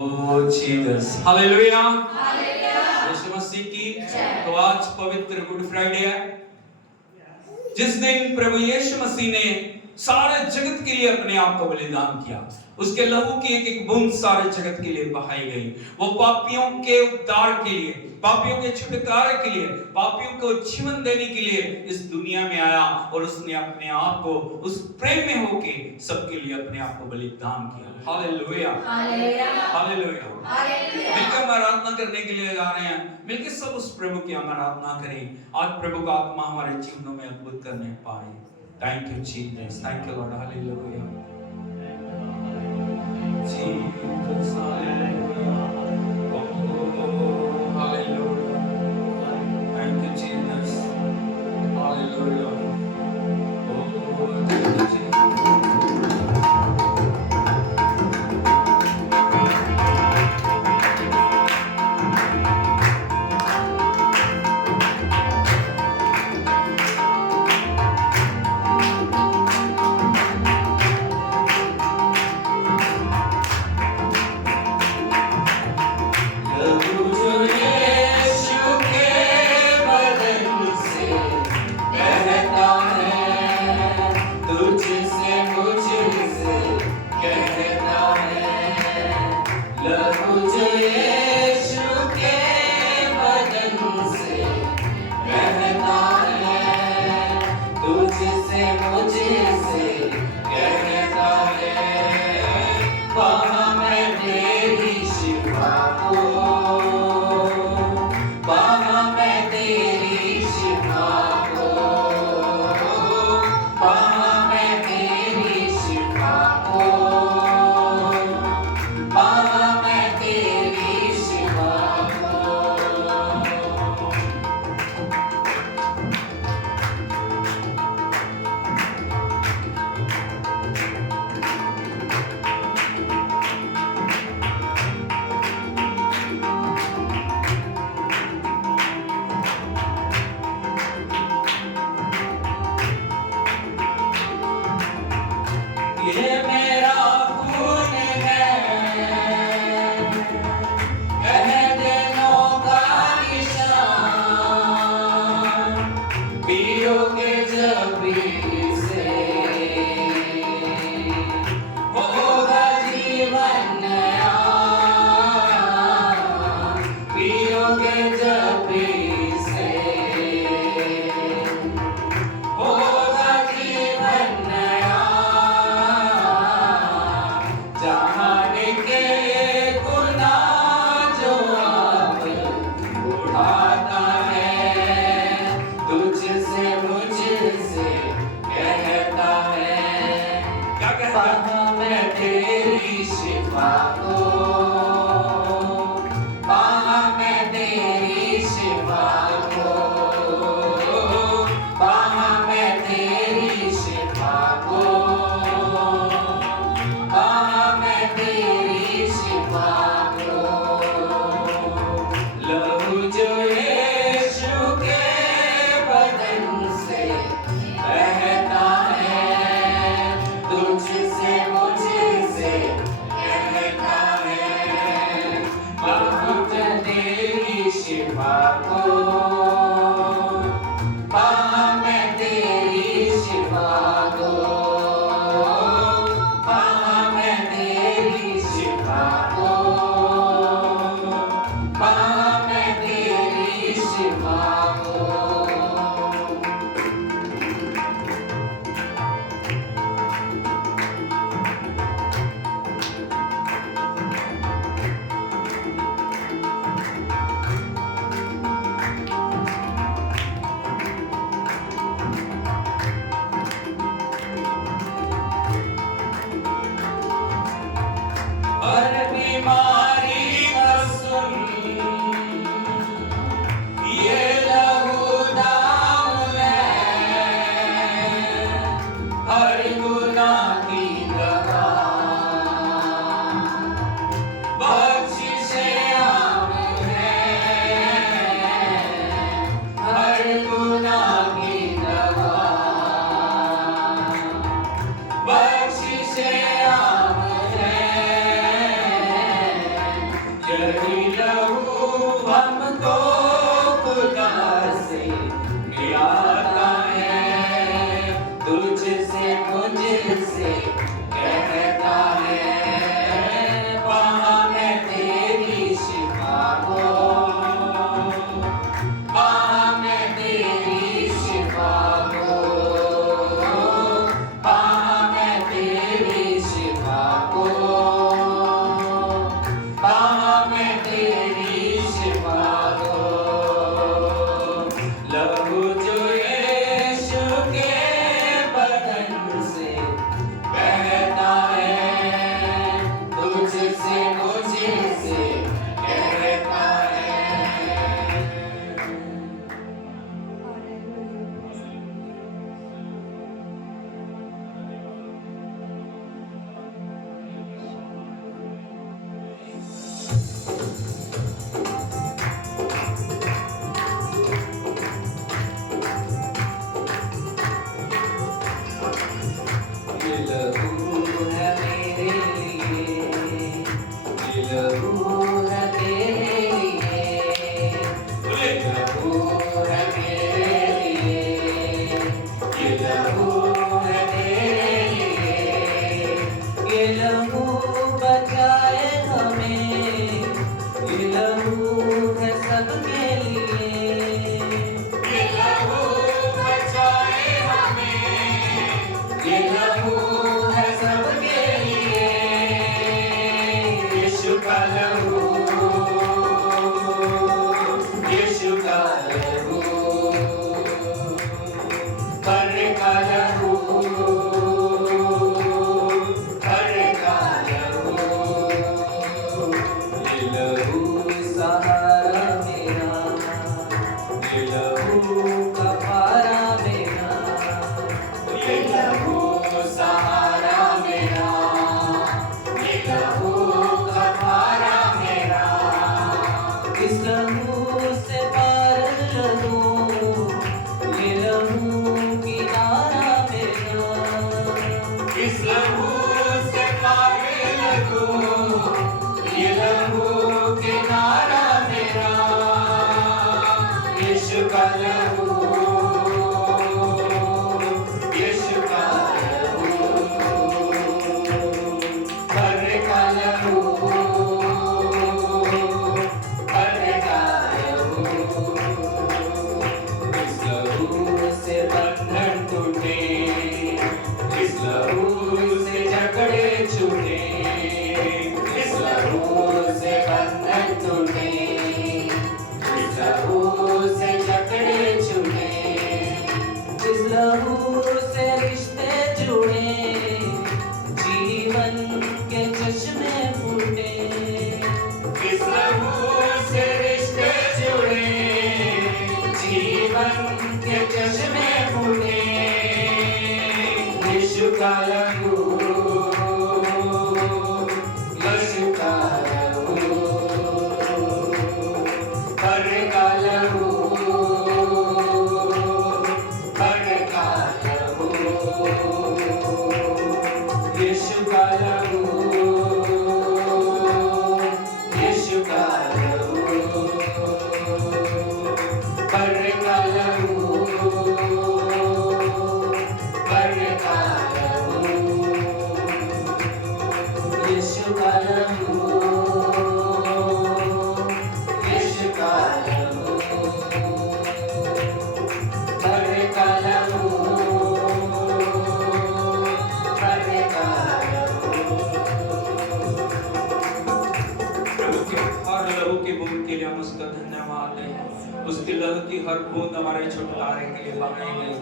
Jesus hallelujah यीशु मसीह की तो आज पवित्र गुड फ्राइडे है, जिस दिन प्रभु यीशु मसीह ने सारे जगत के लिए अपने आप को बलिदान किया। उसके लहू की एक एक बूंद सारे जगत के लिए बहाई गई। वो पापियों के उद्धार के लिए, पापियों के छुटकारे के लिए, पापियों को जीवन देने के लिए इस दुनिया में आया और उसने अपने आप को उस प्रेम में होके सबके लिए अपने आप को बलिदान किया। Hallelujah hallelujah. मिलकर हम आराधना करने के लिए जा रहे हैं। मिलकर सब उस प्रभु की हम आराधना करें। आज प्रभु का आत्मा हमारे जीवनों में अद्भुत करने पाए। Thank you Jesus, thank you Lord, hallelujah Jesus, hallelujah hallelujah, thank you Jesus, hallelujah, thank you Jesus. यही लहू हमको खुदा से मिलाता है, तुझसे मुझसे कहता है, पा मैं तेरी शिफा को, पा मैं तेरी शिफा को, पा मैं तेरी शिफा को, पा मैं तेरी शिफा को। लहू जो यीशु के बदन से बहता है, तुझसे मुझसे कहता है। ये लहू है मेरे लिए, ये लहू है तेरे लिए, ये लहू है मेरे लिए, ये लहू है तेरे लिए, ये लहू बचाए हमें, ये लहू है सबके लिए, ये लहू बचाए हमें, ये लहू है सबके लिए। यीशु का लहू, यीशु का लहू, हर का लहू, हर का लहू। ये लहू सहारा मेरा, ये लहू कफारा मेरा, ये लहू सहारा मेरा, ये लहू कफारा मेरा। इस लहू से पार लगूं, ये लहू किनारा मेरा, इस लहू से पार लगूं, ये लहू किनारा मेरा। यीशु का लहू, यीशु का लहू, हर का लहू, हर का लहू। इस लहू से बंधन टूटे, इस लहू से झगड़े छूटे, इस लहू से बंधन टूटे, इस लहू से झगड़े छूटे, इस लहू से रिश्ते जुड़े, जीवन के चश्मे फूटे, इस लहू से रिश्ते जुड़े, जीवन के चश्मे फूटे। यीशु का लहू, यीशु का लहू, हर का लहू, हर का लहू। यीशु का लहू, यीशु का लहू, हर का लहू, हर का लहू। यीशु का लहू, यीशु का लहू, हर का लहू, हर का लहू। प्रभु के हर लहू की बूंद के लिए हम उसका धन्यवाद दें। उसके लहू की हर बूंद हमारे छुटकारे के लिए बहाई गई।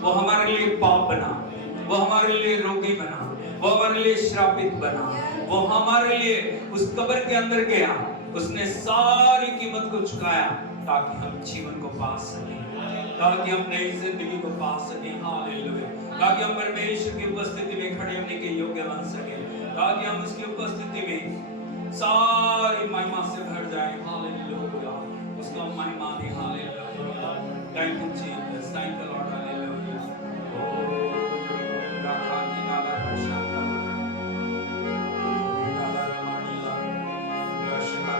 वो हमारे लिए पाप बना, वो हमारे लिए रोगी बना, वो हमारे लिए श्रापित बना, वो हमारे लिए उस कब्र के अंदर गया, उसने सारी कीमत को चुकाया ताकि हम जीवन को पा सकें, ताकि हम नई जिंदगी को पा सकें। हालेलुया। ताकि हम परमेश्वर की उपस्थिति में खड़े होने के योग्य बन सकें, ताकि हम उसकी उपस्थिति में सारी महिमा से भर जाएं। हालेलुया। उसका महिमा दे। Hallelujah. Thank you Jesus, thank you Lord. Hallelujah. ओ राखा दी नाला रक्षा का नाला रमानी ला रक्षा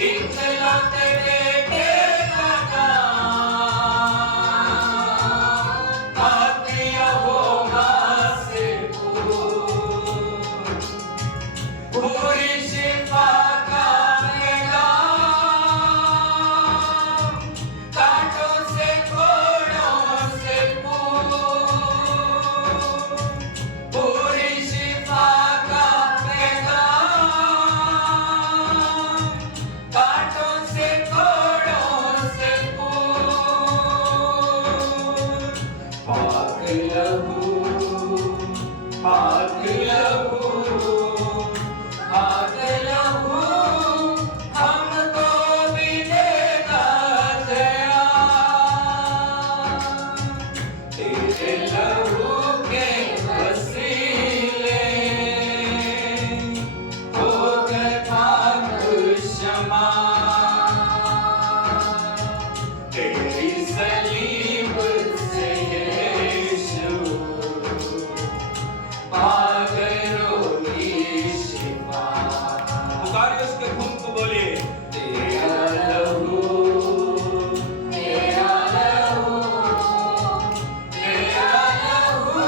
इकलौते बेटे का काम आज्ञा होगा सिर्फ पूरी शिफा का पैगाम कांटों से कोड़ों से पूरी शिफा का पैगाम कांटों से कोड़ों से पाक लहू पाक लहू पाक लहू हमको भी देगा दया तेरे लहू के वसीले हो गए पाक क्षमा तेरी सलीब से यीशु पा गए रोगी शिफा पुकारिए उसके खून को बोले तेरा लहू तेरा लहू तेरा लहू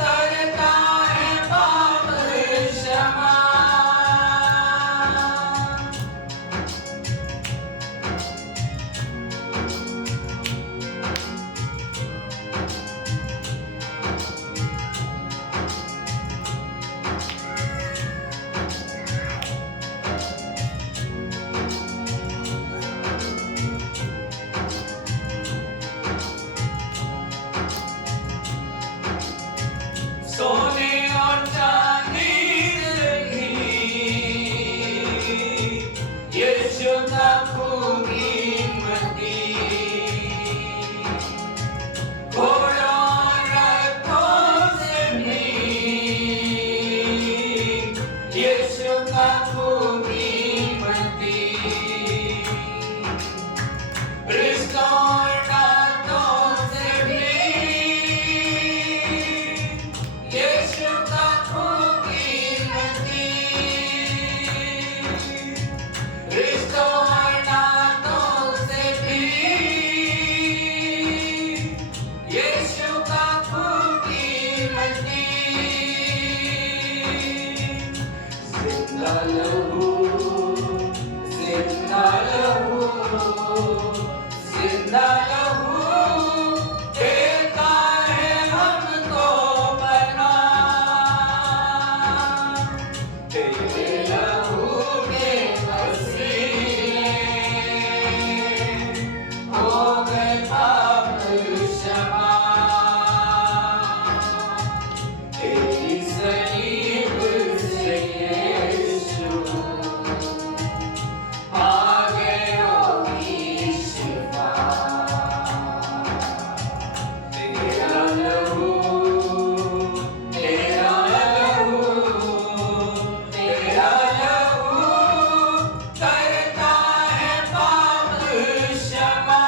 करता है पाप क्षमा सोने और चांदी नहीं यीशु का खून कीमती घोड़ों और रथों से नहीं यीशु का खून कीमती रिश्तों और नातों से भी यीशु का खून कीमती रिश्तों और नातों से भी यीशु का खून कीमती जिंदा लहू जिंदा लहू जिंदा लहू देता है हमको बना तेरे लहू के वसीले हो गए पाप क्षमा तेरी सलीब से यीशु पा गए रोगी शिफा तेरा लहू तेरा लहू तेरा लहू करता है पाप क्षमा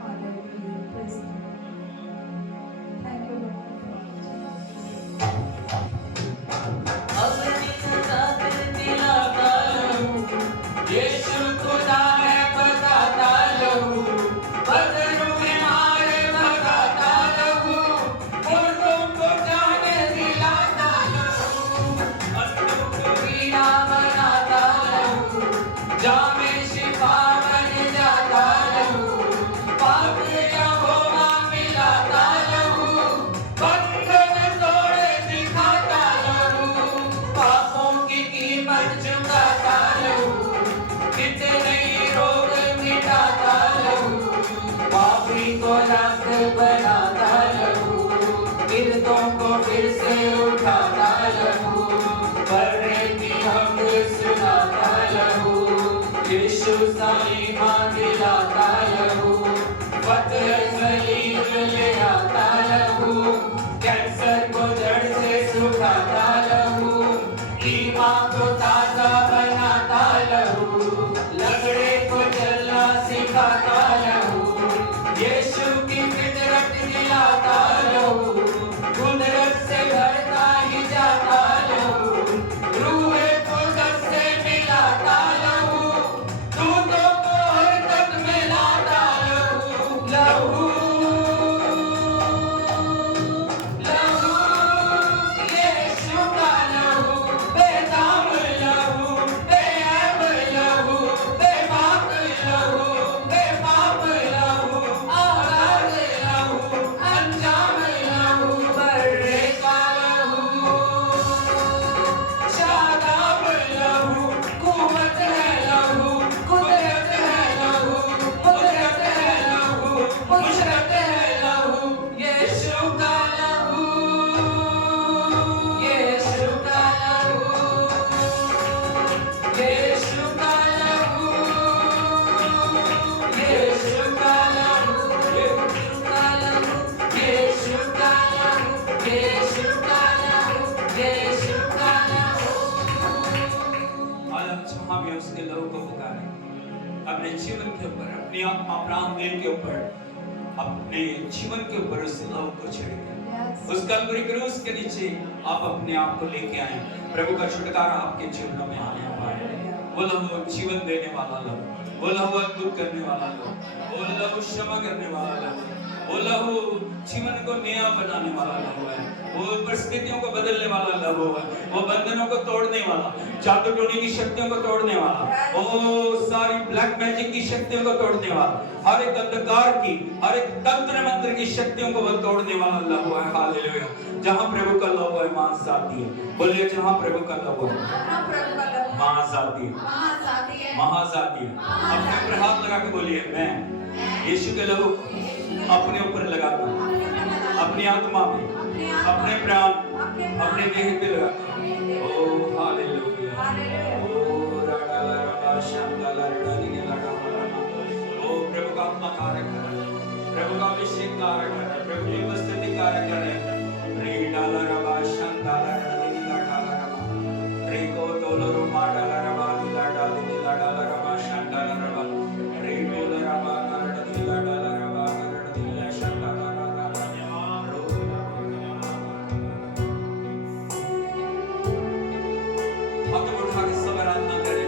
Hallelujah. Praise the Lord. Thank you, Lord. अपनी ताकत दिलाता लहू यीशु खुदा है बताता लहू बदरू में मारे भगाता लहू मुर्दों को जाने दिलाता लहू अंधों को बीना बनाता लहू जामे शिफा बन जाता लहू पाप यहोवा मिलाता लहू बंधन तोड़े दिखाता लहू पापों की कीमत चुकाता लहू कितने रोग मिटाता लहू पापी को लाख बनाता लहू गिरदों को फिर से उठाता लहू बर्रे की हम सुनाता लहू यीशु साई मां दिलाता लहू फतेह सलीब ले आता लहू कैंसर को जड़ से सुखाता लहू ईमान को ताजा बनाता लहू लगड़े को चलना सिखाता लहू यीशु की फितरत दिलाता लहू, कुदरत से भरता ही जाता लहू, रूहे कुदरत से मिलाता लहू, दूतों को हरकत में लाता लहू, लहू लहू यीशु का लहू, बेदाग लहू, बेऐब लहू, बेबाक लहू, बेपाप लहू, औलाद लहू, अंजाम लहू, बर्रे का लहू, शादाब लहू, कुव्वत है लहू, कुदरत है लहू, कुदरत है लहू, मुशरत है लहू, यीशु का लहू, यीशु का लहू, यीशु का लहू, यीशु का लहू, यीशु का लहू, यीशु का लहू, यीशु का लहू। आज हम जहाँ भी उसके लहू को पुकारें, अपने जीवन के ऊपर, अपने प्राण दिल के ऊपर, अपने जीवन के ऊपर उस लहू को छिड़कें। Yes. उस कलवरी क्रूस के नीचे आप अपने आप को लेके आए, प्रभु का छुटकारा आपके जीवन में आने पाए। वो लहू जीवन देने वाला लहू, वो लहू अद्भुत करने वाला लहू, वो लहू क्षमा करने वाला लहू, वो लहू जीवन को नया बनाने वाला लहू है, वो परिस्थितियों को बदलने वाला लहू है, वो बंधनों को तोड़ने वाला, जादू टोने की शक्तियों को तोड़ने वाला, वो सारी ब्लैक मैजिक की शक्तियों को तोड़ने वाला, हर एक अंधकार की, हर एक तंत्र मंत्र की शक्तियों को वो तोड़ने वाला लहू है। हालेलुया। जहाँ प्रभु का लहू है वहाँ शांति है। बोलिए जहाँ प्रभु का लहू है जहाँ प्रभु का लहू है, वहाँ शांति है, वहाँ शांति है। वहाँ शांति है। अपने ऊपर हाथ लगा के बोलिए मैं यीशु के लहू अपने ऊपर लगाता हूँ, अपनी आत्मा में, अपने प्राण, अपने देह पे लगाता हूँ। ओ हालेलुया। ओ राडा ला राडा शांता ला राडा नी लाडा लाडा। ओ प्रभु का आत्मा कार्य कर रहा है, प्रभु का अभिषेक कार्य कर रहा है, प्रभु की उपस्थिति कार्य कर रहे हैं। रीडा ला रबा शांता ला राडा नी लाडा ला रबा। रीको तोलो रुमा डाला रबा नी लाडा नी लाडा ला रबा शांता ला रबा। रीडो ला रबा ला राडा नी लाडा ला रबा राडा नी ला शांता ला रबा। हाथ उठा के सब आराधना करें।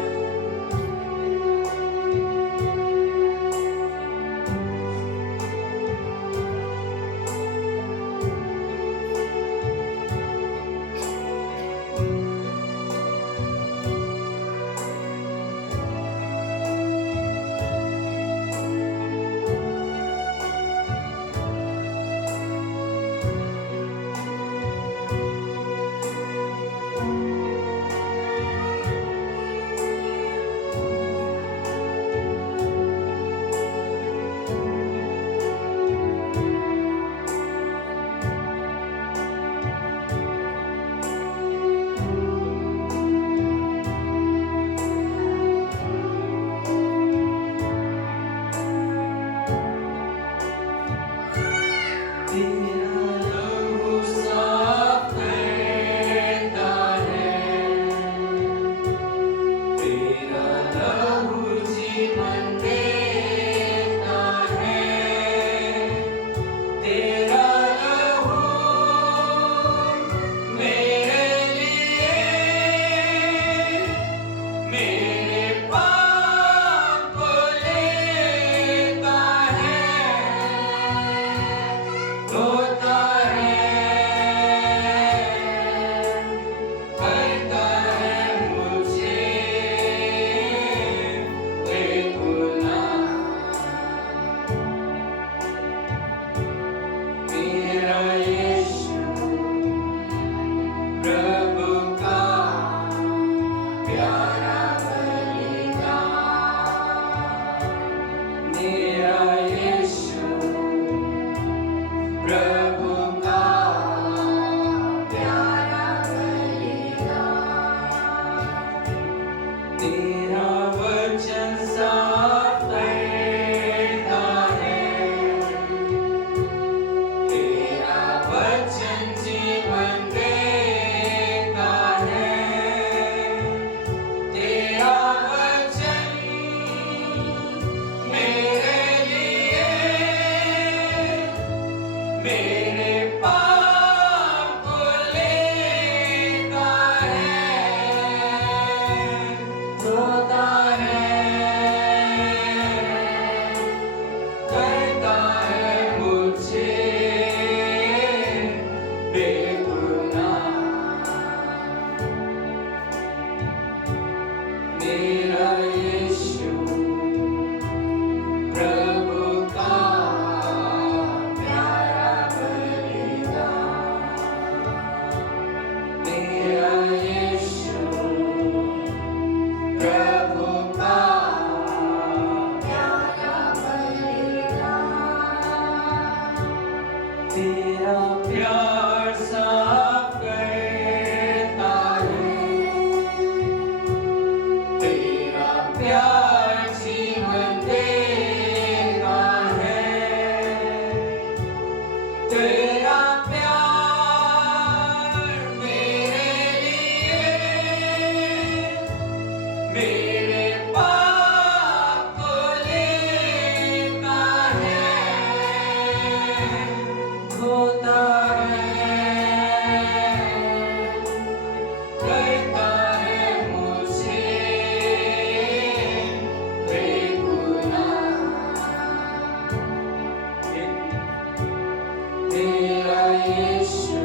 मेरा यीशु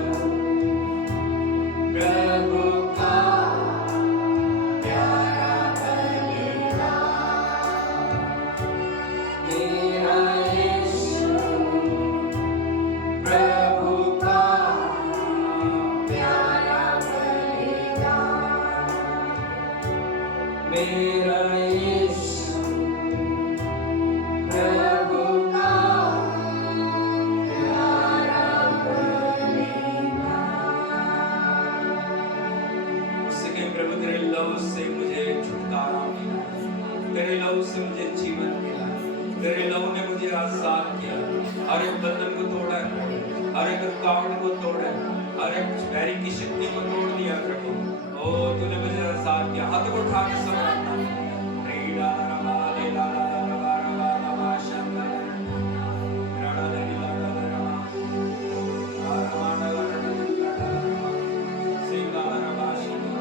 प्रभु का प्यारा बलिदान, मेरा यीशु प्रभु का प्यारा बलिदान, मेरा यीशु प्रभु का प्यारा बलिदान। उससे कहें प्रभु तेरे लहू से मुझे छुटकारा मिला, तेरे लहू से मुझे जीवन मिला, तेरे लहू ने मुझे आजाद किया, हर एक बंधन को तोड़ा, हर एक रुकावट को तोड़ा, हर एक बैरी की शक्ति को तोड़ दिया प्रभु। ओ तूने मुझे आजाद किया। हाथ को उठा के समझना रीडा रबा ले ला ला ला रबा रबा रबा शंकर राडा ले ला ला ला रबा रबा रबा रबा सिंगा रबा शंकर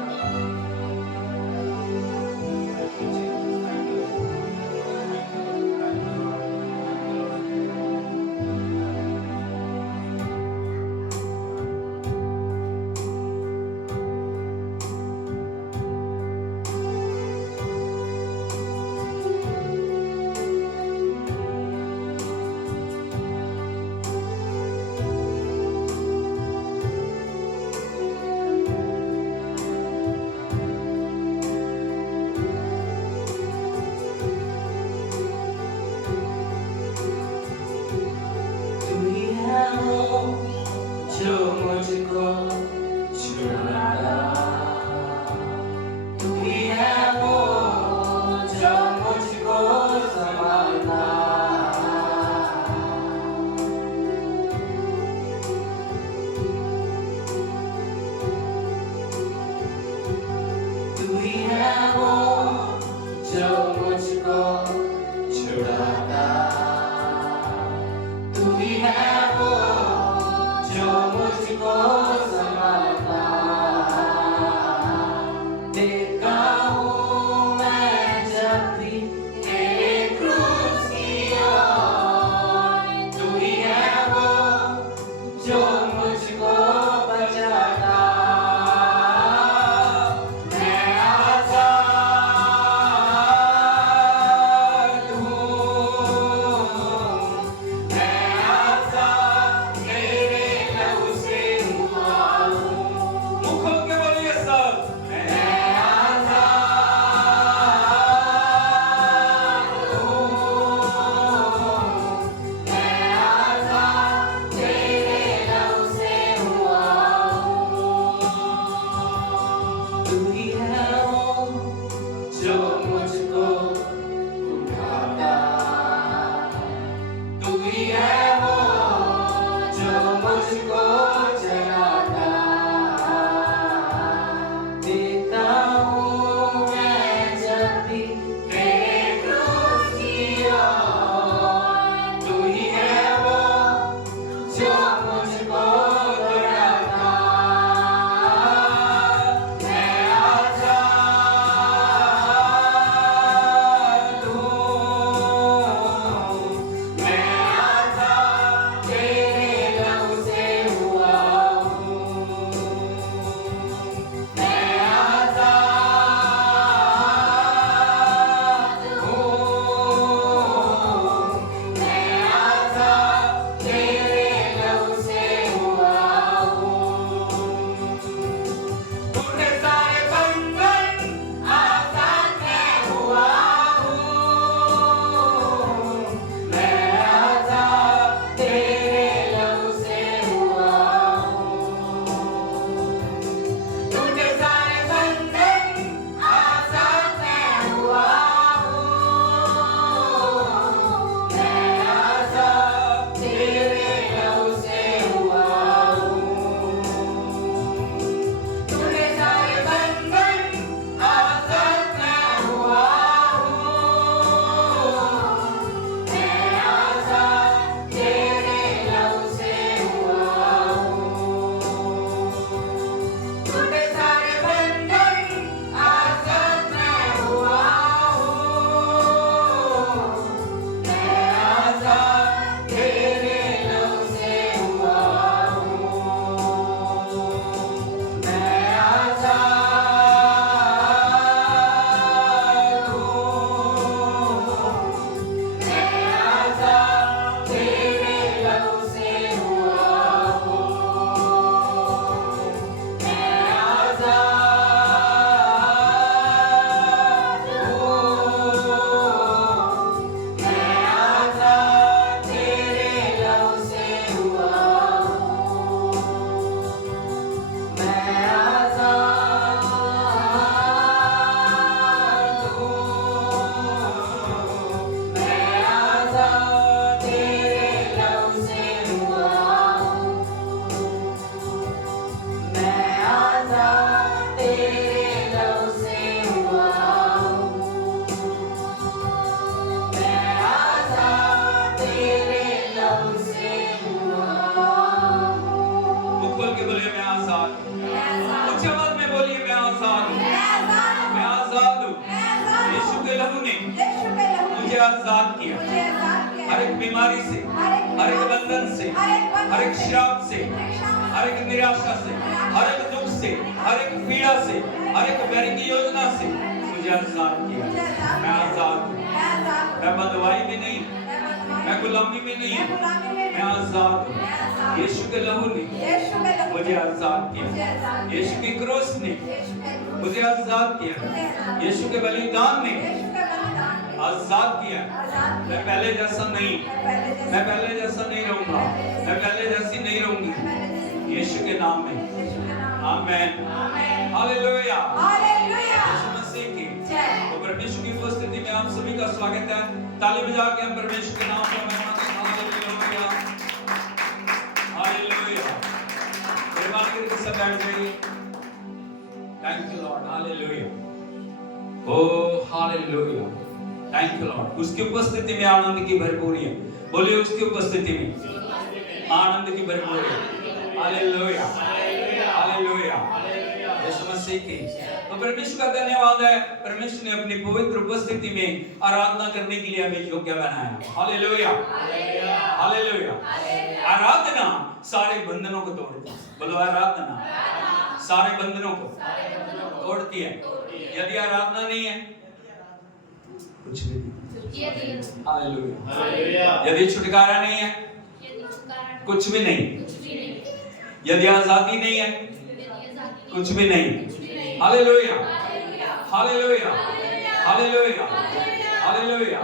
मुझे आजाद किया हर एक बीमारी से, हर एक बंधन से, हर एक श्राप से, हर एक निराशा से, हर एक दुख से, हर एक पीड़ा से, हर एक बैर की योजना से मुझे आजाद किया। मैं आजाद हूँ, मैं बंधुआई में नहीं, मैं गुलामी में नहीं, मैं आजाद हूँ। यीशु के लहू ने मुझे आजाद किया, यीशु की क्रूस ने मुझे आजाद किया, यीशु के बलिदान ने आजाद किया। मैं पहले जैसा नहीं, मैं पहले जैसा नहीं रहूंगा, मैं पहले जैसी नहीं रहूंगी। यीशु के नाम में आमीन, हालेलुया, यीशु मसीह की। तो परमेश्वर की उपस्थिति में आप सभी का स्वागत है। ताली बजा के हम परमेश्वर के नाम पर महिमा दें। Hallelujah, hallelujah. मेहरबानी करके सब बैठ जाइए। Thank you Lord, hallelujah, oh hallelujah, thank you Lord. उसकी उपस्थिति में आनंद की भरपूरी है। बोलिए उसकी उपस्थिति में आनंद की भरपूरी है। हालेलुया, हालेलुया, यीशु मसीह की। तो परमेश्वर का धन्यवाद है, परमेश्वर ने अपनी पवित्र उपस्थिति में आराधना करने के लिए हमें योग्य बनाया। Hallelujah, hallelujah. आराधना सारे बंधनों को तोड़ती है। बोलो आराधना सारे बंधनों को तोड़ती है। यदि आराधना नहीं है कुछ भी नहीं। हालेलुया, यदि छुटकारा नहीं है कुछ भी नहीं, यदि आजादी नहीं है कुछ भी नहीं। Hallelujah, hallelujah, hallelujah, hallelujah.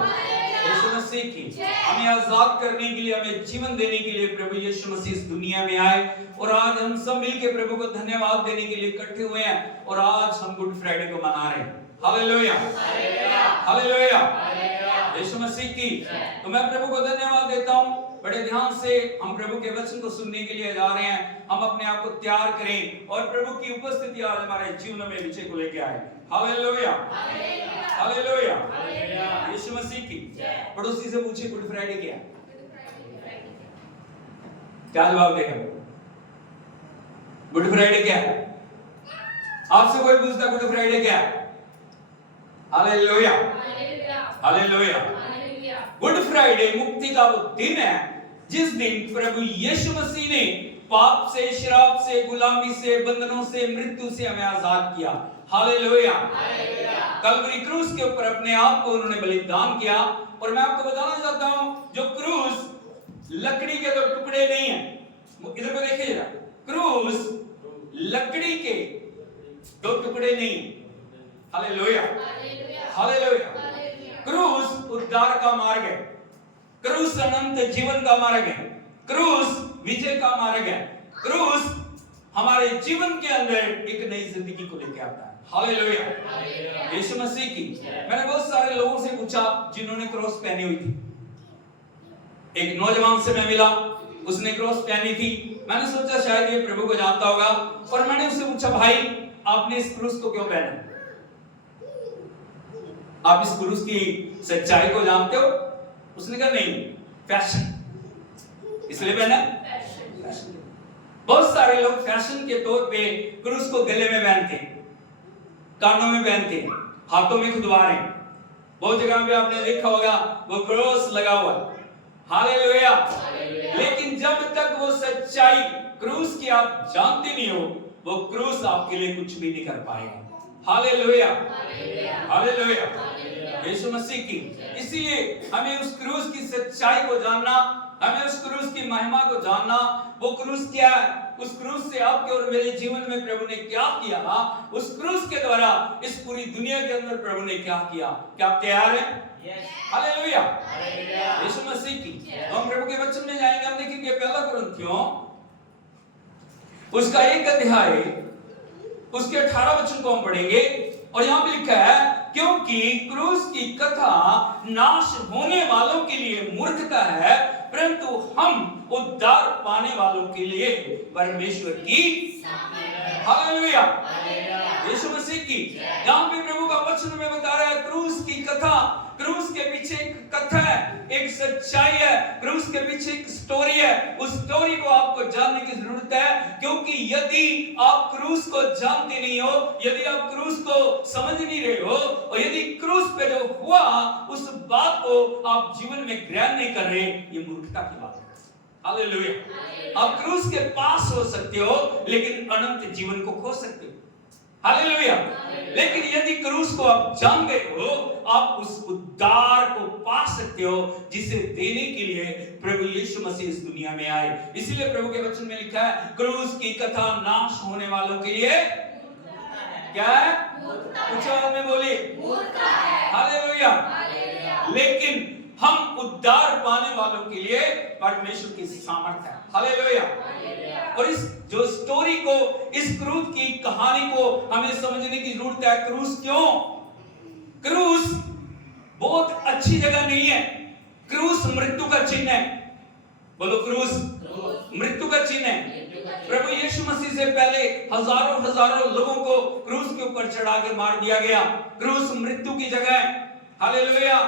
यीशु मसीह की हमें आजाद करने के लिए, हमें जीवन देने के लिए प्रभु यीशु मसीह इस दुनिया में आए और आज हम सब मिलकर प्रभु को धन्यवाद देने के लिए इकट्ठे हुए हैं और आज हम गुड फ्राइडे को मना रहे हैं। हालेलुया, हालेलुया, यीशु मसीह की। तो मैं प्रभु को धन्यवाद देता हूँ। बड़े ध्यान से हम प्रभु के वचन को सुनने के लिए जा रहे हैं। हम अपने आप को तैयार करें और प्रभु की उपस्थिति आज हमारे जीवन में विजय को लेके आए। हालेलुया, हालेलुया, यीशु मसीह की। पड़ोसी से पूछिए गुड फ्राइडे क्या है? क्या जवाब देगा? गुड फ्राइडे क्या है? आपसे कोई पूछता गुड फ्राइडे क्या है? Hallelujah, hallelujah. गुड फ्राइडे मुक्ति का वो दिन है जिस दिन प्रभु यीशु मसीह ने पाप से, श्राप से, गुलामी से, बंधनों से, मृत्यु से हमें आजाद किया। हालेलुया, कलवरी क्रूस के ऊपर अपने आप को उन्होंने बलिदान किया। और मैं आपको बताना चाहता हूं, जो क्रूस लकड़ी के दो टुकड़े नहीं है, इधर को देखिए जरा, क्रूस लकड़ी के दो टुकड़े नहीं। Hallelujah, hallelujah. क्रूस उद्धार का मार्ग है, क्रूस अनंत जीवन का मार्ग है, क्रूस विजय का मार्ग है, क्रूस हमारे जीवन के अंदर एक नई जिंदगी को लेकर आता है। हालेलुया, यीशु मसीह की। मैंने बहुत सारे लोगों से पूछा जिन्होंने क्रॉस पहनी हुई थी। एक नौजवान से मैं मिला, उसने क्रॉस पहनी थी। मैंने सोचा शायद ये प्रभु को जानता होगा और मैंने उससे पूछा, भाई आपने इस क्रूस को क्यों पहना? आप इस क्रूस की सच्चाई को जानते हो? उसने कहा नहीं, फैशन इसलिए पहना। बहुत सारे लोग फैशन के तौर पे क्रूस को गले में पहनते हैं, कानों में पहनते हैं, हाथों में खुदवारे। बहुत जगह पे आपने देखा होगा वो क्रॉस लगा हुआ। हालेलुया। लेकिन जब तक वो सच्चाई क्रूस की आप जानते नहीं हो, वो क्रूस आपके लिए कुछ भी नहीं कर पाएगा। हालेलुया, हालेलुया, यीशु मसीह की। इसीलिए हमें उस क्रूस की सच्चाई को जानना, हमें उस क्रूस की महिमा को जानना। वो क्रूस क्या है? उस क्रूस से आपके और मेरे जीवन में प्रभु ने क्या किया? उस क्रूस के द्वारा इस पूरी दुनिया के अंदर प्रभु ने क्या किया? क्या आप तैयार हैं? हालेलुया, यीशु मसीह की। तो हम प्रभु के वचन में जाएंगे। हम देखेंगे पहला कुरिन्थियों उसका 1 अध्याय उसके 18 वचन को हम पढ़ेंगे और यहाँ पे लिखा है, क्योंकि क्रूस की कथा नाश होने वालों के लिए मूर्खता है, परंतु हम उद्धार पाने वालों के लिए परमेश्वर की। हालेलुया, यीशु मसीह की। यहाँ पे प्रभु का वचन में बता रहा है क्रूस की कथा, क्रूस के पीछे एक कथा है, एक सच्चाई है, क्रूस के पीछे एक स्टोरी है। उस स्टोरी को आपको जानने की जरूरत है, क्योंकि यदि आप क्रूस को जानते नहीं हो, यदि आप क्रूस को समझ नहीं रहे हो, और यदि क्रूस पे जो हुआ उस बात को आप जीवन में ग्रहण नहीं कर रहे, ये मूर्खता की बात है। हालेलुया। आप क्रूस के पास हो सकते हो लेकिन अनंत जीवन को खो सकते हो। हालेलुया। लेकिन यदि क्रूस को आप जान गए हो, आप उस उद्धार को पा सकते हो जिसे देने के लिए प्रभु यीशु मसीह इस दुनिया में आए। इसलिए प्रभु के वचन में लिखा है, क्रूस की कथा नाश होने वालों के लिए क्या है? उच्च में बोलिए, हालेलुया। लेकिन हम उद्धार पाने वालों के लिए परमेश्वर की सामर्थ है। हालेलुया। और इस जो स्टोरी को, इस क्रूस की कहानी को हमें समझने की जरूरत है। क्रूस क्यों? क्रूस बहुत अच्छी जगह नहीं है। क्रूस मृत्यु का चिन्ह है। बोलो, क्रूस मृत्यु का चिन्ह है। प्रभु यीशु मसीह से पहले हजारों लोगों को क्रूस के ऊपर चढ़ा के मार दिया गया। क्रूस मृत्यु की जगह है। हालेलुया।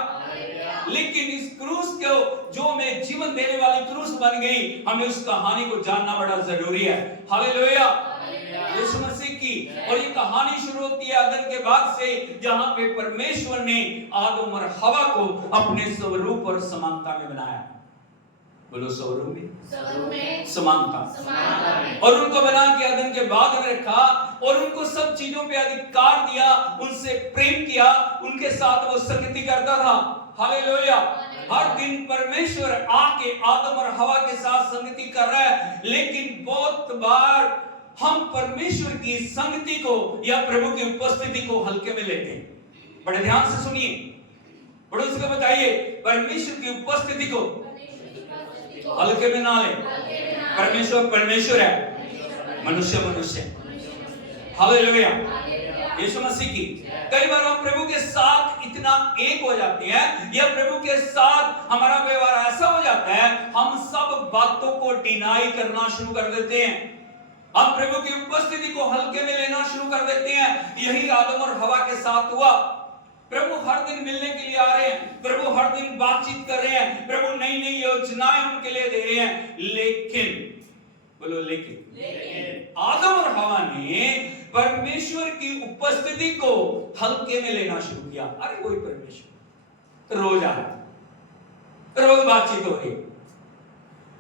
लेकिन इस क्रूस को जो हमें जीवन देने वाली क्रूस बन गई, हमें उस कहानी को जानना बड़ा जरूरी है। हालेलुया। यीशु मसीह की, और ये कहानी शुरू होती है आदम के बाद से, जहां पे परमेश्वर ने आदम और हवा को अपने स्वरूप और समानता में बनाया। बोलो, स्वरूप में समानता। और उनको बना के आदम के बाद में रखा और उनको सब चीजों पे अधिकार दिया, उनसे प्रेम किया, उनके साथ वो संगति करता था। हालेलुया। हर दिन परमेश्वर आके आदम और हवा के साथ संगति कर रहा है। लेकिन बहुत बार हम परमेश्वर की संगति को या प्रभु की उपस्थिति को हल्के में लेते हैं। बड़े ध्यान से सुनिए, पड़ोसी को बताइए, परमेश्वर की उपस्थिति को हल्के में ना ले। परमेश्वर है, मनुष्य। हालेलुया। यीशु मसीह की, कई बार हम प्रभु के साथ इतना एक हो जाते हैं, या प्रभु के साथ हमारा व्यवहार ऐसा हो जाता है, हम सब बातों को डिनाई करना शुरू कर देते हैं। हम प्रभु की उपस्थिति को हल्के में लेना शुरू कर देते हैं। यही आदम और हवा के साथ हुआ। प्रभु हर दिन मिलने के लिए आ रहे हैं, प्रभु हर दिन बातचीत कर रहे हैं, प्रभु नई नई योजनाएं उनके लिए दे रहे हैं। लेकिन बोलो, लेकिन आदम और हवा ने परमेश्वर की उपस्थिति को हल्के में लेना शुरू किया। अरे वही परमेश्वर रोज आ रहा है, रोज बातचीत हो रही है,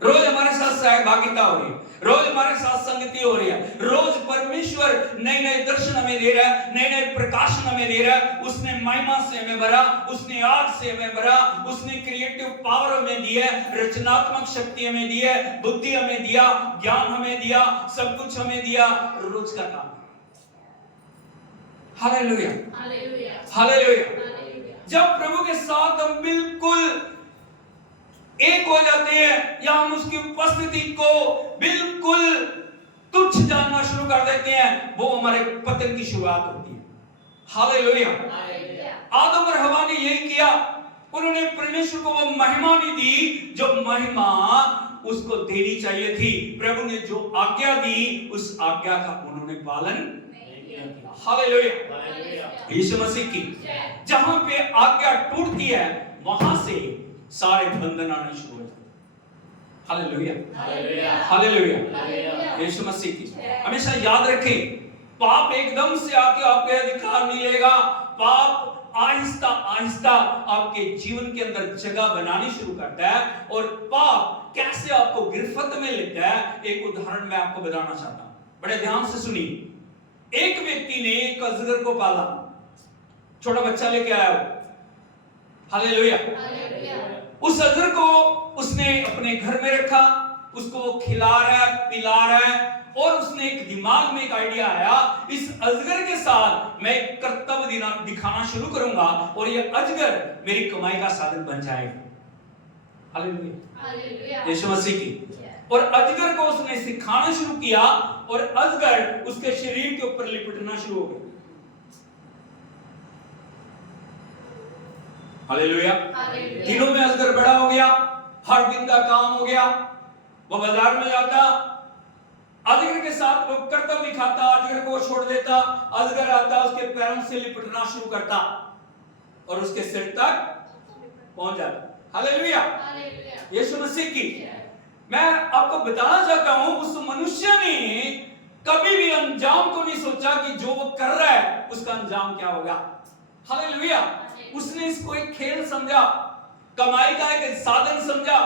रोज हमारे साथ सहभागिता हो रही है, रोज हमारे साथ संगति हो रही है, रोज परमेश्वर नए नए दर्शन हमें दे रहा है, नए नए प्रकाशन हमें दे रहा है। उसने महिमा से हमें भरा, उसने आग से हमें भरा, उसने क्रिएटिव पावर हमें दी है, रचनात्मक शक्ति हमें दी है, बुद्धि हमें दिया, ज्ञान हमें दिया, सब कुछ हमें दिया। रोज का काम। Hallelujah, hallelujah. जब प्रभु के साथ हम बिल्कुल एक हो जाते हैं, या हम उसकी उपस्थिति को बिल्कुल तुच्छ जानना शुरू कर देते हैं, वो हमारे पतन की शुरुआत होती है। हालेलुया। आदम और हवा ने यही किया। उन्होंने परमेश्वर को वो महिमा नहीं दी जो महिमा उसको देनी चाहिए थी। प्रभु ने जो आज्ञा दी, उस आज्ञा का उन्होंने पालन नहीं किया। हालेलुया। यीशु मसीह की, जहां पे आज्ञा टूटती है, वहां से सारे बंधन आने शुरू हो जाते हैं। Hallelujah, hallelujah. यीशु मसीह की, हमेशा याद रखें, पाप एकदम से आके आपके अधिकार नहीं लेगा। पाप आहिस्ता आहिस्ता आपके जीवन के अंदर जगह बनानी शुरू करता है। और पाप कैसे आपको गिरफ्त में लेता है, एक उदाहरण मैं आपको बताना चाहता हूं। बड़े ध्यान से सुनिए। एक व्यक्ति ने एक अजगर को पाला, छोटा बच्चा लेके आया। हालेलुया। उस अजगर को उसने अपने घर में रखा, उसको वो खिला रहा है, पिला रहा है, और उसने एक दिमाग में एक आइडिया आया, इस अजगर के साथ मैं कर्तव्य दिखाना शुरू करूंगा और ये अजगर मेरी कमाई का साधन बन जाएगा। हालेलुया, यीशु मसीह की। और अजगर को उसने सिखाना शुरू किया और अजगर उसके शरीर के ऊपर लिपटना शुरू हो गया। हालेलुया। दिनों में अजगर बड़ा हो गया, हर दिन का काम हो गया। वो बाजार में जाता, अजगर के साथ वो कर्तव्य दिखाता, अजगर को छोड़ देता, अजगर आता, उसके पैरों से लिपटना शुरू करता और उसके सिर तक पहुंच जाता। हालेलुया, यीशु मसीह की। मैं आपको बताना चाहता हूं, उस मनुष्य ने कभी भी अंजाम को नहीं सोचा कि जो वो कर रहा है उसका अंजाम क्या होगा। हालेलुया। उसने इसको एक खेल समझा, कमाई का एक साधन समझा।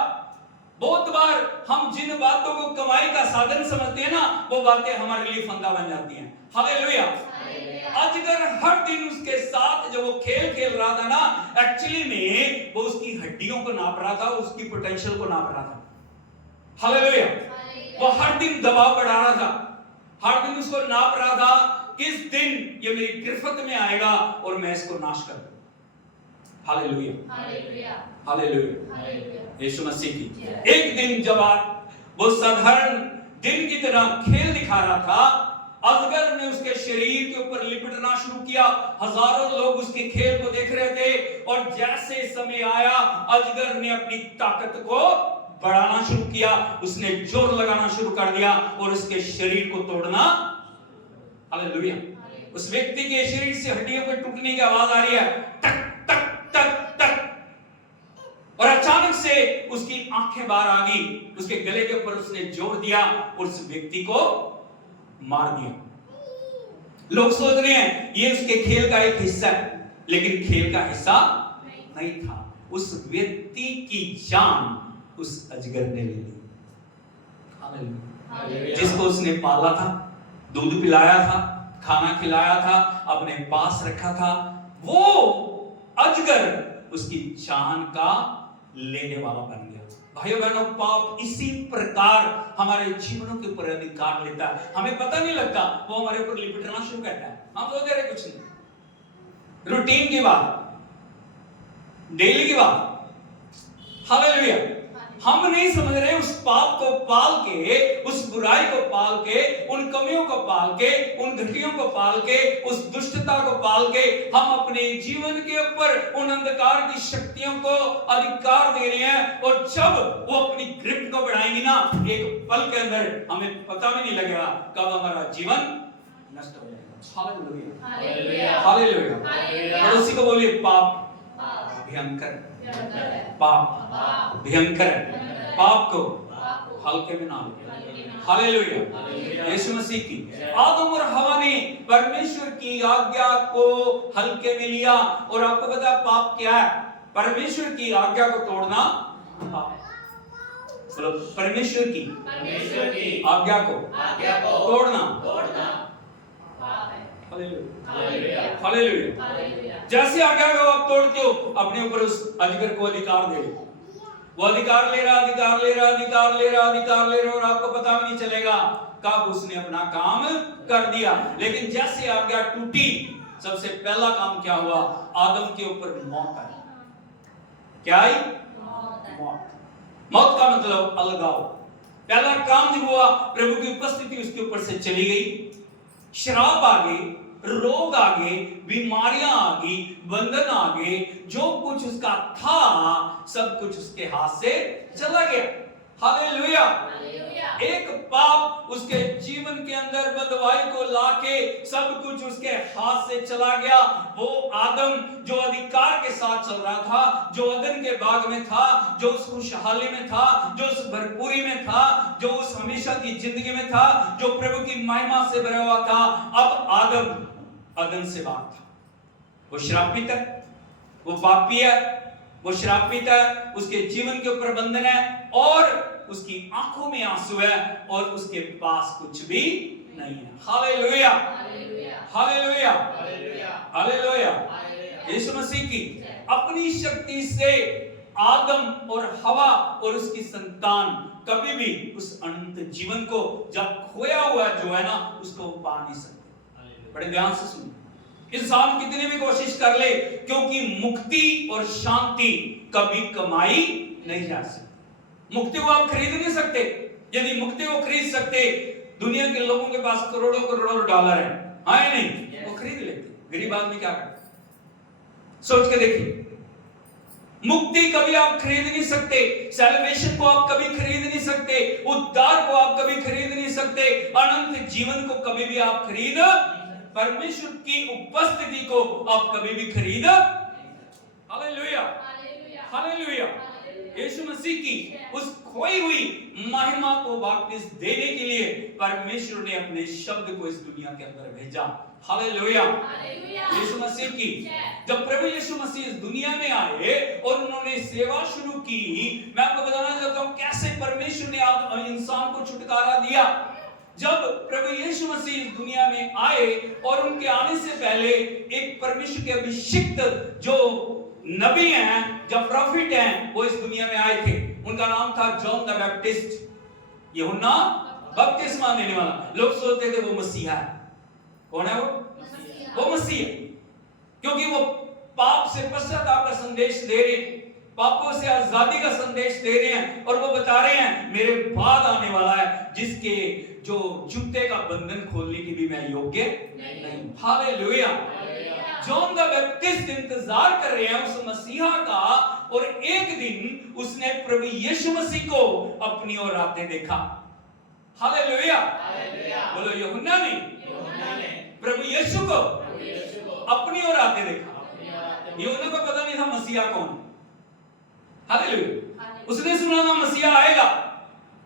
बहुत बार हम जिन बातों को कमाई का साधन समझते हैं ना, वो बातें हमारे लिए फंदा बन जाती हैं। हालेलुया। अजगर हर दिन उसके साथ जो वो खेल खेल रहा था ना, एक्चुअली में वो उसकी हड्डियों को नाप रहा था, उसकी पोटेंशियल को नाप रहा था। हालेलुया। वो हर दिन दबाव बढ़ा रहा था, हर दिन उसको नाप रहा था, किस दिन ये मेरी गिरफ्त में आएगा और मैं इसको नाश कर दूं। Hallelujah, hallelujah. यीशु मसीह की एक दिन जब वो साधारण दिन की तरह खेल दिखा रहा था, अजगर ने उसके शरीर के ऊपर लिपटना शुरू किया। हजारों लोग उसके खेल को देख रहे थे और जैसे समय आया अजगर ने अपनी ताकत को बढ़ाना शुरू किया, उसने जोर लगाना शुरू कर दिया और उसके शरीर को तोड़ना। हालेलुया। उस व्यक्ति के शरीर से हड्डियों के टूटने की आवाज आ रही है, टक टक टक टक, और अचानक से उसकी आंखें बाहर आ गई। उसके गले के ऊपर उसने जोर दिया और उस व्यक्ति को मार दिया। लोग सोच रहे हैं ये उसके खेल का एक हिस्सा है, लेकिन खेल का हिस्सा नहीं था। उस व्यक्ति की जान उस अजगर ने ले ली। हालेलुया। जिसको उसने पाला था, दूध पिलाया था, खाना खिलाया था, अपने पास रखा था, वो अजगर उसकी जान का लेने वाला बन गया। भाइयों बहनों, पाप इसी प्रकार हमारे जीवनों के ऊपर अधिकार लेता है। हमें पता नहीं लगता, वो हमारे ऊपर लिपटना शुरू करता है। हम सोच रहे कुछ नहीं, रूटीन की बात, डेली की बात। हालेलुया। हम नहीं समझ रहे उस पाप को पाल के, उस बुराई को पाल के, उन कमियों को पाल के, उन घटियों को पाल के, उस दुष्टता को पाल के हम अपने जीवन के ऊपर उन अंधकार की शक्तियों को अधिकार दे रहे हैं। और जब वो अपनी ग्रिप को बढ़ाएंगी ना, एक पल के अंदर हमें पता भी नहीं लगेगा कब हमारा जीवन नष्ट हो जाएगा। Hallelujah, hallelujah. पड़ोसी को बोलिए, पाप भयंकर, पाप भयंकर, पाप को हल्के में ना लो। हालेलुया। यीशु मसीह की आदम और हवा ने परमेश्वर की आज्ञा को हल्के में लिया। और आपको पता है पाप क्या है? परमेश्वर की आज्ञा को तोड़ना पाप। बोलो, परमेश्वर की आज्ञा को तोड़ना पाप है। हालेलुया। जैसे आज्ञा को आप तोड़ते हो, अपने ऊपर उस अजगर को अधिकार दे रहे हो। वो अधिकार ले रहा और आपको पता भी नहीं चलेगा कब उसने अपना काम कर दिया। लेकिन जैसे आज्ञा टूटी, सबसे पहला काम क्या हुआ? आदम के ऊपर मौत आई। क्या आई? मौत का मतलब अलगाव। पहला काम जो हुआ, प्रभु की उपस्थिति उसके ऊपर से चली गई। शराब आ गई, रोग आ गए, बीमारियां आ गई, बंधन आ गए, जो कुछ उसका था सब कुछ उसके हाथ से चला गया। हालेलुया। एक पाप उसके जीवन के अंदर बदवाई को लाके सब कुछ उसके हाथ से चला गया। वो आदम जो अधिकार के साथ चल रहा था, जो अदन के बाग में था, जो उस खुशहाली में था, जो उस भरपूरी में था, जो उस हमेशा की जिंदगी में था, जो प्रभु की महिमा से भरा हुआ था, अब आदम अदन से बाहर था। वो श्रापित है, वो पापी है, वो श्रापित है, उसके जीवन के ऊपर बंधन है और उसकी आंखों में आंसू है और उसके पास कुछ भी नहीं है। Hallelujah, hallelujah, hallelujah. यीशु मसीह की अपनी शक्ति से आदम और हवा और उसकी संतान कभी भी उस अनंत जीवन को, जब खोया हुआ जो है ना, उसको पा नहीं सकते। बड़े ध्यान से सुनो, इंसान कितनी भी कोशिश कर ले, क्योंकि मुक्ति और शांति कभी कमाई नहीं जा सकती। मुक्ति को आप खरीद नहीं सकते। यदि मुक्ति को खरीद सकते, दुनिया के लोगों के पास करोड़ों करोड़ों डॉलर है, हाँ या नहीं? वो खरीद लेते। गरीब आदमी क्या करते? सोच के देखिए, मुक्ति कभी आप खरीद नहीं सकते, सैल्वेशन को आप कभी खरीद नहीं सकते, उद्धार को आप कभी खरीद नहीं सकते, अनंत जीवन को कभी भी आप खरीद, परमेश्वर की उपस्थिति को आप कभी भी खरीद। Hallelujah, hallelujah. यीशु मसीह की उस खोई हुई महिमा को वापस देने के लिए परमेश्वर ने अपने शब्द को इस दुनिया के अंदर भेजा। हालेलुया। यीशु मसीह की जब प्रभु यीशु मसीह इस दुनिया में आए और उन्होंने सेवा शुरू की, मैं आपको बताना चाहता हूं कैसे परमेश्वर ने इंसान को छुटकारा दिया। जब प्रभु यीशु मसीह इस दुनिया में आए और उनके आने से पहले एक परमेश्वर के अभिषिक्त जो नबी हैं, जो प्रॉफिट हैं, वो इस दुनिया में आए थे। उनका नाम था जॉन द बैप्टिस्ट। यूहन्ना बपतिस्मा देने वाला। लोग सोचते थे वो मसीहा है। कौन है वो? वो मसीह है, क्योंकि वो पाप से पश्चाताप का संदेश दे रहे हैं, पापों से आजादी का संदेश दे रहे हैं, और वो बता रहे हैं मेरे बाद आने वाला है जिसके जो जूते का बंधन खोलने की भी मैं योग्य नहीं। हालेलुया। जॉन द बैप्टिस्ट इंतजार कर रहे हैं उस मसीहा का, और एक दिन उसने प्रभु यीशु मसीह को अपनी ओर आते देखा। हालेलुया। बोलो यूहन्ना ने प्रभु यीशु को अपनी ओर आते देखा। यूहन्ना को पता नहीं था मसीहा कौन है। हालेलुया। उसने सुना था मसीहा आएगा,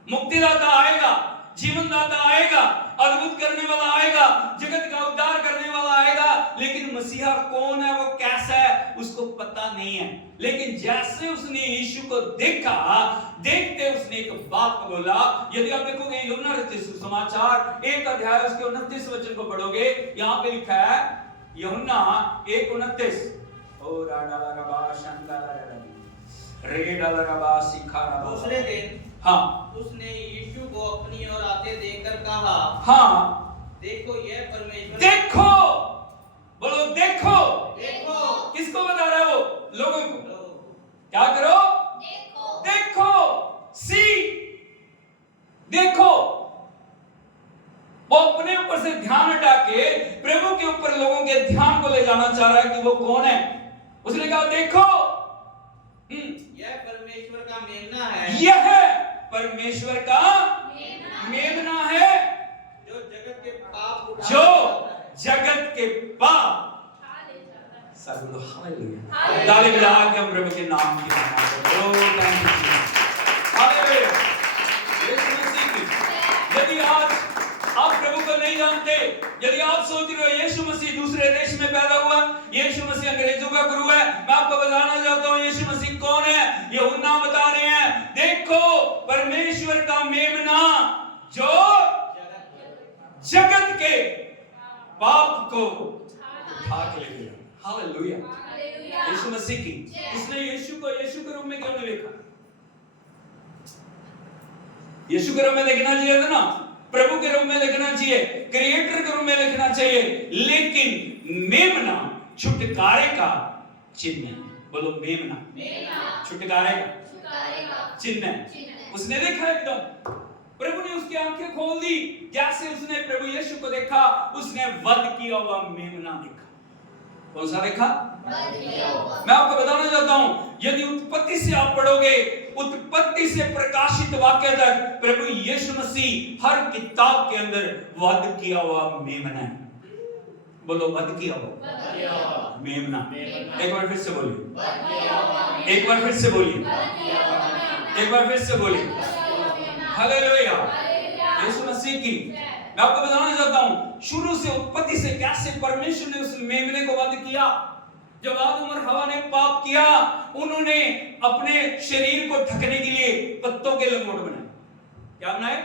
मुक्तिदाता आएगा, जीवनदाता आएगा, अद्भुत करने वाला आएगा, जगत का उद्धार करने वाला आएगा, लेकिन मसीहा कौन है, वो कैसा है, उसको पता नहीं है। लेकिन जैसे उसने यीशु को देखा, देखते उसने एक बात बोला। यदि आप देखोगे यूहन्ना रचित सुसमाचार 1 अध्याय उसके 29 वचन को पढ़ोगे, यहाँ पे लिखा है यूहन्ना 1:29, ओ राडाला रबा शंकाला रेडाला रबा सिखारा। दूसरे दिन हाँ, उसने यीशु को अपनी ओर आते देखकर कहा, हाँ, देखो यह परमेश्वर। देखो, बोलो देखो। देखो किसको बता रहा है वो? लोगों को। क्या करो? देखो, सी, देखो। वो अपने ऊपर से ध्यान हटा के प्रभु के ऊपर लोगों के ध्यान को ले जाना चाह रहा है कि वो कौन है। उसने कहा देखो, यह परमेश्वर का मेमना है। यह परमेश्वर का मेमना है, जो जगत के पाप उठा जो जगत के पाप। सब लोग हालेलुया। ताली बजा के हम प्रभु के नाम की महिमा करें। ओ थैंक यू जीसस। हालेलुया। यीशु मसीह की। यदि आज आप प्रभु को नहीं जानते, यदि आप सोच रहे हो यीशु मसीह दूसरे देश में पैदा हुआ, यीशु मसीह अंग्रेजों का गुरु है, मैं आपको बताना चाहता हूं यीशु मसीह कौन है। यूहन्ना बता रहे हैं देखो परमेश्वर का मेमना जो जगत के पाप को उठा के ले गया। हालेलुया। यीशु मसीह की। इसने यीशु को यीशु के रूप में क्यों नहीं देखा? यीशु के रूप में देखना चाहिए था ना, प्रभु के रूप में देखना चाहिए, क्रिएटर के रूप में देखना चाहिए, लेकिन मेमना छुटकारे का चिन्ह है। बोलो मेमना छुटकारे का चिन्ह है। उसने देखा एकदम, प्रभु ने उसकी आंखें खोल दी। जैसे उसने प्रभु यीशु को देखा, उसने वध किया हुआ मेमना देखा। कौन सा देखा? मैं आपको बताना चाहता हूं, यदि उत्पत्ति से आप पढ़ोगे, उत्पत्ति से प्रकाशित वाक्य तक प्रभु यीशु मसीह हर किताब के अंदर वध किया हुआ मेमना है। बोलो वध किया हुआ मेमना। एक बार फिर से बोलिए, एक बार फिर से बोलिए, एक बार फिर से बोलिए। हालेलुया। यीशु मसीह की। मैं आपको बताना चाहता हूं शुरू से उत्पत्ति से कैसे परमेश्वर ने उस मेमने को वध किया। जब आदम और हवा ने पाप किया, उन्होंने अपने शरीर को ढकने के लिए पत्तों के लंगोट बनाए। क्या बनाए?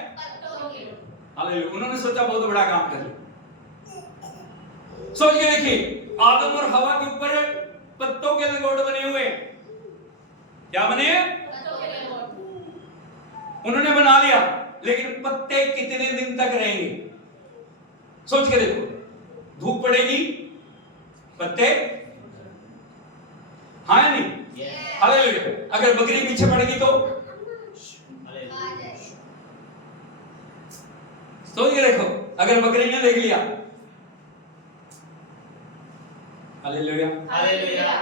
हालेलुया। उन्होंने सोचा बहुत बड़ा काम कर लिया। सोच के देखिए, आदम और हवा के ऊपर पत्तों के लंगोट बने हुए। क्या बने? उन्होंने बना लिया, लेकिन पत्ते कितने दिन तक रहेंगे? सोच के देखो, धूप पड़ेगी, पत्ते हाँ या नहीं? हालेलुया। अगर बकरी पीछे पड़ेगी तो सोच के देखो, अगर बकरी ने देख लिया। हालेलुया। हालेलुया।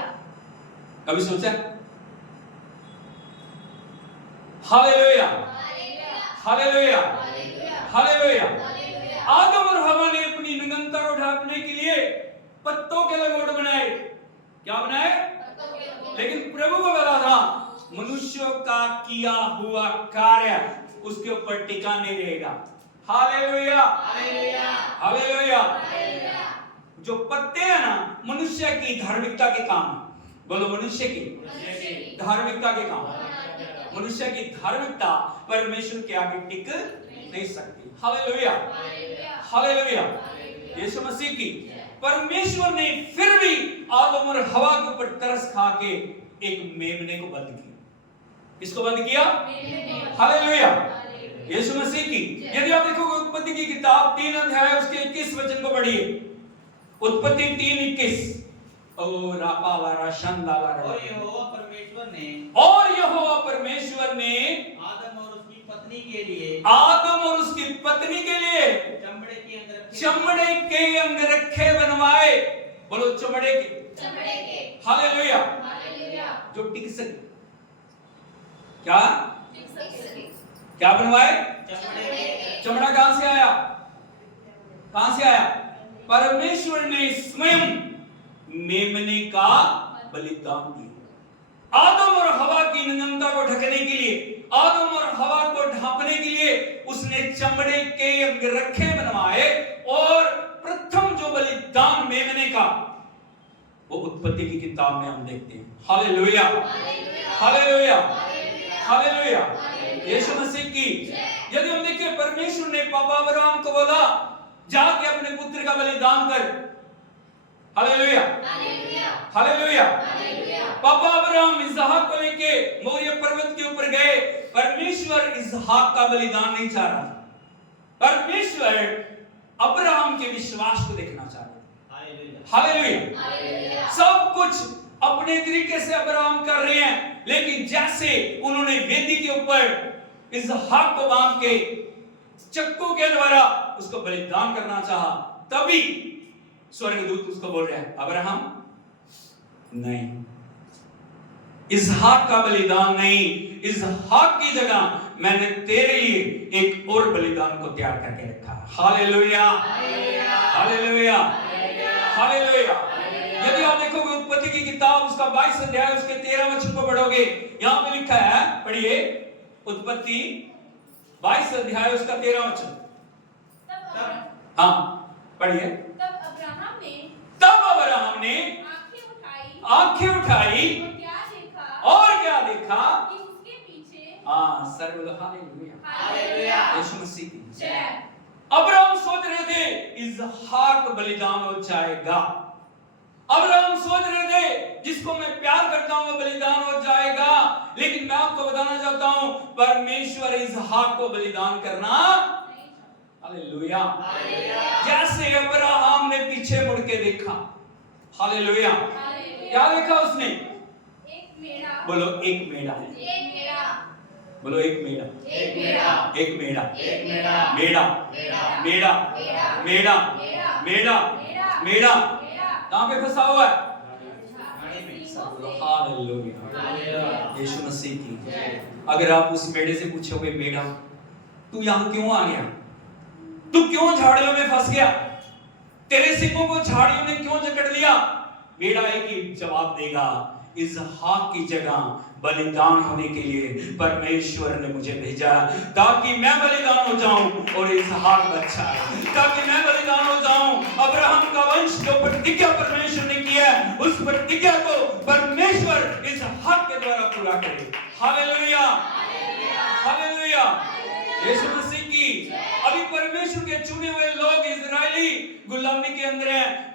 कभी सोचा? Hallelujah, hallelujah, hallelujah. आदम और हवा ने अपनी नग्नता को ढांकने के लिए पत्तों के लंगोट बनाए। क्या बनाए? लेकिन प्रभु को पता था मनुष्यों का किया हुआ कार्य उसके ऊपर टिका नहीं रहेगा। Hallelujah, hallelujah, hallelujah. जो पत्ते हैं ना, मनुष्य की धार्मिकता के काम। बोलो मनुष्य की धार्मिकता के काम। मनुष्य की धार्मिकता परमेश्वर के आगे टिक नहीं सकती। Hallelujah, hallelujah. यीशु मसीह की परमेश्वर ने फिर भी आदम और हवा के ऊपर तरस खा के एक मेमने को बंद किया। किसको बंद किया? हालेलुया, यीशु मसीह की। यदि आप देखोगे उत्पत्ति की किताब 3 अध्याय उसके 21 वचन को पढ़िए। उत्पत्ति 3:21। ओ रापावारा शंदावारा। और यहोवा परमेश्वर ने आदम और उसकी पत्नी के लिए चमड़े के अंगरखे बनवाए। बोलो चमड़े के। हालेलुया, जो टिक सके। क्या बनवाए? चमड़ा कहां से आया? परमेश्वर ने स्वयं मेमने का बलिदान दिया। आदम और हवा की नग्नता को ढकने के लिए, आदम और हवा को ढांपने के लिए उसने चमड़े के अंगरखे बनवाए। और प्रथम जो बलिदान मेमने का, वो उत्पत्ति की किताब में हम देखते हैं। Hallelujah, hallelujah, hallelujah. यीशु मसीह की। यदि हम देखें, परमेश्वर ने पापा अब्राहम को बोला जाके अपने पुत्र का बलिदान कर। Hallelujah, hallelujah. पापा अब्राहम इसहाक को लेके मोरिया पर्वत के ऊपर गए। परमेश्वर इसहाक का बलिदान नहीं चाह रहा। परमेश्वर अब्राहम के विश्वास को देखना चाह रहे। हालेलुया। सब कुछ अपने तरीके से अब्राहम कर रहे हैं, लेकिन जैसे उन्होंने वेदी के ऊपर इसहाक को बांध के चक्कू के द्वारा उसको बलिदान करना चाहा, तभी स्वर्गदूत उसको बोल रहे हैं, अब्राहम नहीं, इसहाक का बलिदान नहीं, इसहाक की जगह मैंने तेरे लिए एक और बलिदान को तैयार करके रखा। Hallelujah, hallelujah, hallelujah. यदि आप देखोगे उत्पत्ति की किताब उसका 22 अध्याय उसके 13 वचन को पढ़ोगे, यहां पे लिखा है, पढ़िए, उत्पत्ति 22 अध्याय उसका 13 वचन। हाँ पढ़िए। तब अब्राहम ने आंखें उठाई और क्या देखा? हाँ सर्व हालेलुया, यीशु मसीह की जय। अब्राहम सोच रहे थे इसहाक बलिदान हो जाएगा। अब्राहम सोच रहे थे जिसको मैं प्यार करता हूं वो बलिदान हो जाएगा। लेकिन मैं आपको बताना चाहता हूं, परमेश्वर इसहाक को बलिदान करना। हालेलुया। जैसे अब्राहम ने पीछे मुड़ के देखा, हालेलुया, क्या देखा उसने? बोलो एक मेढ़ा। बोलो एक मेढ़ा, एक मेढ़ा, एक मेढ़ा, एक मेढ़ा, मेढ़ा, मेढ़ा, मेढ़ा, मेढ़ा, मेढ़ा। कहां पे फंसा हुआ है? हालेलुया, यीशु मसीह की। अगर आप उस मेढ़े से पूछोगे, मेढ़ा तू यहां क्यों आ गया? तू क्यों झाड़ियों में फंस गया? तेरे सिंगों को झाड़ियों ने क्यों जकड़ लिया? मेढ़ा एक ही जवाब देगा, इसहाक की जगह बलिदान होने के लिए परमेश्वर ने मुझे भेजा, ताकि मैं बलिदान हो जाऊं और इसहाक बच्चा है, ताकि मैं बलिदान हो जाऊं। अब्राहम का वंश जो प्रतिज्ञा परमेश्वर ने किया है, उस प्रतिज्ञा को परमेश्वर इसहाक के द्वारा पूरा करे। हालेलुया, हालेलुया, यीशु मसीह की। अभी परमेश्वर के चुने हुए लोग इजरायली गुलामी के अंदर हैं।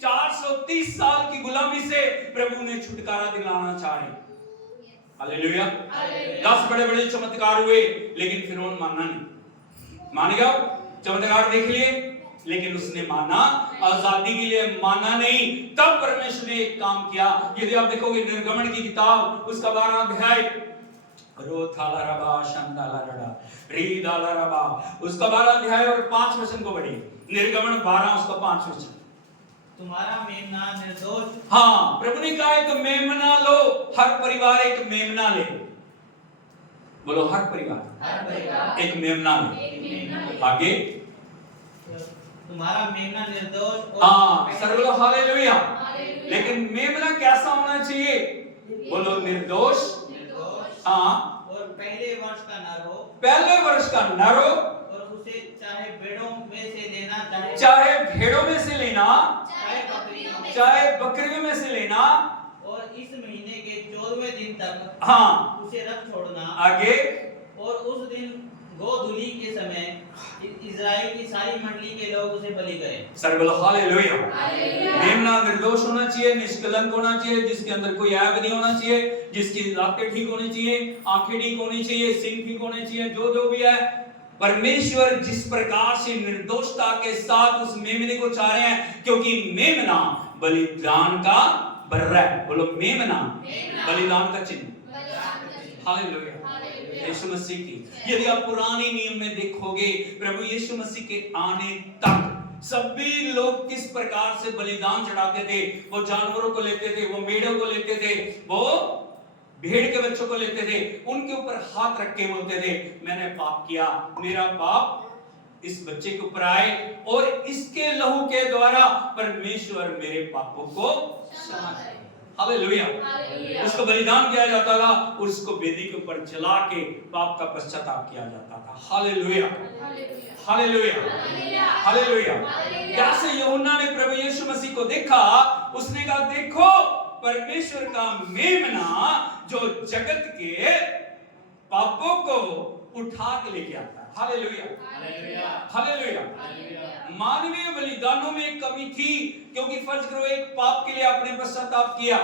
430 साल की गुलामी से प्रभु ने छुटकारा दिलाना चाह रहे। हालेलुया। 10 बड़े बड़े चमत्कार हुए, लेकिन फिरौन मानना नहीं। मान गया, चमत्कार देख लिए, लेकिन उसने माना, आजादी के लिए माना नहीं। तब परमेश्वर ने एक काम किया। यदि आप देखोगे निर्गमन की किताब उसका 12वां अध्याय, रोथाला रबा शंदाला रडा रीदाला रबा, उसका 12वां अध्याय और 5 वचन को पढ़िए। निर्गमन 12 उसका 5 वचन। तुम्हारा मेमना निर्दोष। हाँ, प्रभु ने कहा एक मेमना लो, हर परिवार एक मेमना ले। बोलो हर परिवार एक मेमना ले। आगे तुम्हारा मेमना निर्दोष। हाँ सर्वलो हालेलुया। लेकिन मेमना कैसा होना चाहिए? बोलो निर्दोष हाँ, और पहले वर्ष का नर हो, पहले वर्ष का नर हो, और उसे चाहे भेड़ों में से लेना चाहे भेड़ों में से लेना, चाहे बकरियों में, चाहे बकरियों में से लेना, और इस महीने के 14वें दिन तक हाँ, उसे रख छोड़ना। आगे, और उस दिन गोधूली के समय इज़राइल की सारी मंडली के लोग उसे बलि करें। सर बोलो हालेलुया। मेमना निर्दोष होना चाहिए, निष्कलंक होना चाहिए, जिसके अंदर कोई ऐब नहीं होना चाहिए, जिसकी लातें ठीक होनी चाहिए, आंखें ठीक होनी चाहिए, सिंग ठीक होने चाहिए, जो जो भी है। परमेश्वर जिस प्रकार से निर्दोषता के साथ उस मेमने को चाह रहे हैं, क्योंकि मेमना बलिदान का बर्रा है। बोलो मेमना बलिदान का चिन्ह। हालेलुया। यीशु मसीह की यदि आप पुराने नियम में देखोगे, प्रभु यीशु मसीह के आने तक सभी लोग किस प्रकार से बलिदान चढ़ाते थे। वो जानवरों को लेते थे, वो मेढ़ों को लेते थे, वो भेड़ के बच्चों को लेते थे, उनके ऊपर हाथ रख के बोलते थे, मैंने पाप किया, मेरा पाप इस बच्चे के ऊपर आए और इसके लहू के द्वारा परमेश्वर मेरे पापों को क्षमा करे। हालेलुया। उसको बलिदान किया जाता था, उसको वेदी के ऊपर जला के पाप का पश्चाताप किया जाता था। Hallelujah, hallelujah, hallelujah. कैसे यूहन्ना ने प्रभु यीशु मसीह को देखा, उसने कहा देखो परमेश्वर का मेमना जो जगत के पापों को उठा के लेके आता है। Hallelujah, hallelujah. मानवीय बलिदानों में एक कमी थी, क्योंकि फर्ज करो एक पाप के लिए आपने पश्चाताप किया,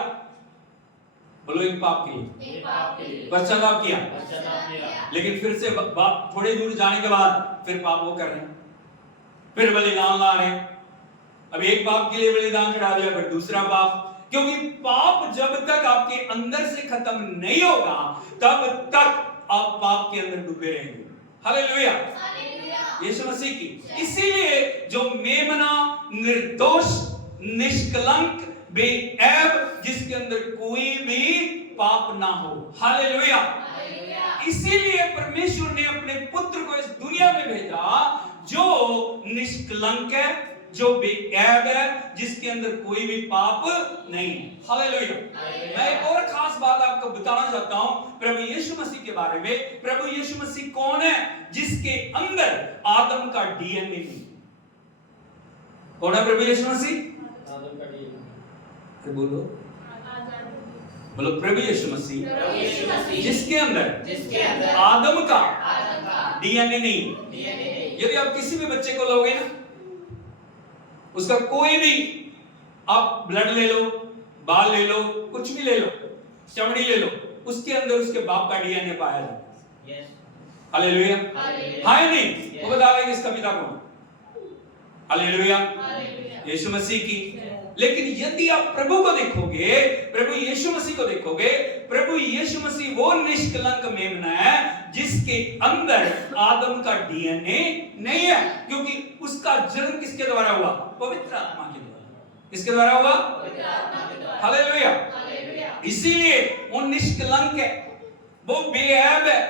बोलो एक पाप के लिए पश्चाताप किया, लेकिन फिर से थोड़े दूर जाने के बाद फिर पाप वो कर रहे हैं, फिर बलिदान ला रहे हैं। अब एक पाप के लिए बलिदान चढ़ा दिया, फिर दूसरा पाप, क्योंकि पाप जब तक आपके अंदर से खत्म नहीं होगा तब तक आप पाप के अंदर डूबे रहेंगे। हालेलुया, यीशु मसीह की। इसीलिए जो मेमना निर्दोष, निष्कलंक, बेऐब, जिसके अंदर कोई भी पाप ना हो। हालेलुया। इसीलिए परमेश्वर ने अपने पुत्र को इस दुनिया में भेजा जो निष्कलंक है, जो बेऐब है, जिसके अंदर कोई भी पाप नहीं। हालेलुया। मैं एक और खास बात आपको बताना चाहता हूं प्रभु यीशु मसीह के बारे में। प्रभु यीशु मसीह कौन है? जिसके अंदर आदम का डीएनए नहीं। कौन है प्रभु यीशु मसीह? आदम का डीएनए। बोलो बोलो प्रभु यीशु मसीह जिसके अंदर आदम का डीएनए नहीं। यदि आप किसी भी बच्चे को लोगे ना, उसका कोई भी आप ब्लड ले लो, बाल ले लो, कुछ भी ले लो, चमड़ी ले लो, उसके अंदर उसके बाप का डीएनए पाया जाता है। हालेलुया। हाँ या नहीं? वो बता देंगे इसका पिता कौन? हालेलुया, यीशु मसीह की। लेकिन यदि आप प्रभु को देखोगे, प्रभु यीशु मसीह को देखोगे, प्रभु यीशु मसीह वो निष्कलंक मेमना है जिसके अंदर आदम का डीएनए नहीं है, क्योंकि उसका जन्म किसके द्वारा हुआ? पवित्र आत्मा के द्वारा। किसके द्वारा हुआ? पवित्र आत्मा के द्वारा। हालेलुया। इसीलिए वो निष्कलंक है, वो बेऐब है,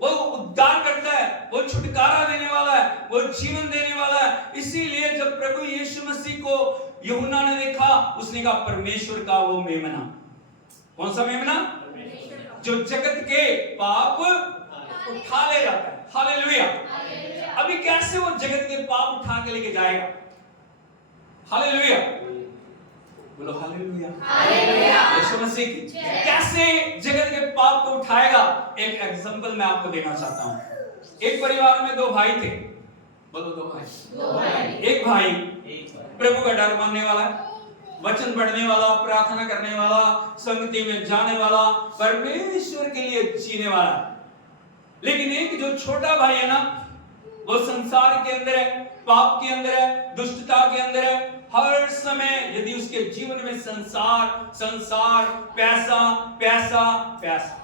वो उद्धार करता है, वो छुटकारा देने वाला है, वो जीवन देने वाला है। इसीलिए जब प्रभु यीशु मसीह को यूहन्ना ने देखा, उसने कहा परमेश्वर का वो मेमना। कौन सा मेमना? जो जगत के पाप उठा ले जाता है। हालेलुया। अभी कैसे वो जगत के पाप उठा के लेके जाएगा? हालेलुया, बोलो हालेलुया, हालेलुया। यीशु मसीह की कैसे जगत के पाप को उठाएगा? एक एग्जांपल मैं आपको देना चाहता हूं। एक परिवार में दो भाई थे। बोलो दो भाई। एक भाई प्रभु का डर मानने वाला, वचन पढ़ने वाला, प्रार्थना करने वाला, संगति में जाने वाला, परमेश्वर के लिए जीने वाला। लेकिन एक जो छोटा भाई है ना, वो संसार के अंदर है, पाप के अंदर है, दुष्टता के अंदर है। हर समय यदि उसके जीवन में संसार संसार, पैसा पैसा पैसा।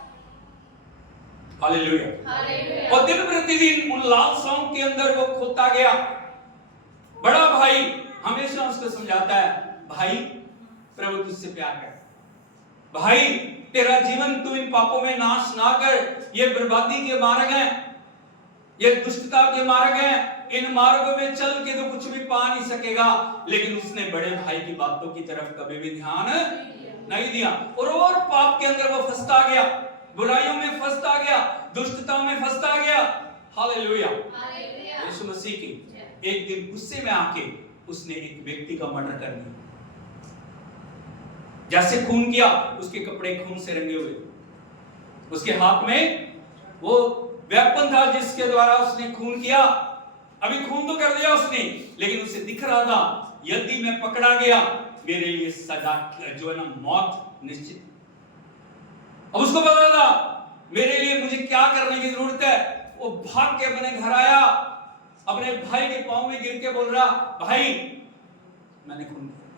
हालेलुया। और दिन प्रतिदिन उन लालसाओं के अंदर वो खोता गया। बड़ा भाई हमेशा उसको समझाता है, भाई प्रभु तुझसे प्यार कर, भाई तेरा जीवन तू इन पापों में नाश ना कर, ये बर्बादी के मार्ग हैं, ये दुष्टता के मार्ग हैं, इन मार्गों में चल के तो कुछ भी पा नहीं सकेगा। लेकिन उसने बड़े भाई की बातों की तरफ कभी भी ध्यान नहीं दिया और पाप के अंदर वो फंसता गया। बुराइयों में फंसता गया, दुष्टता में फंसता गया। हालेलुया, यीशु मसीह की एक दिन गुस्से में आके उसने एक व्यक्ति का मर्डर कर दिया। जैसे खून किया, उसके कपड़े खून से रंगे हुए, उसके हाथ में वो वेपन था जिसके द्वारा उसने खून किया। अभी खून तो कर दिया उसने, लेकिन उसे दिख रहा था यदि मैं पकड़ा गया मेरे लिए सजा जो है ना मौत निश्चित। अब उसको पता था मेरे लिए मुझे क्या करने की जरूरत है। वो भाग के अपने घर आया, अपने भाई के पांव में गिर के बोल रहा, भाई मैंने खून किया,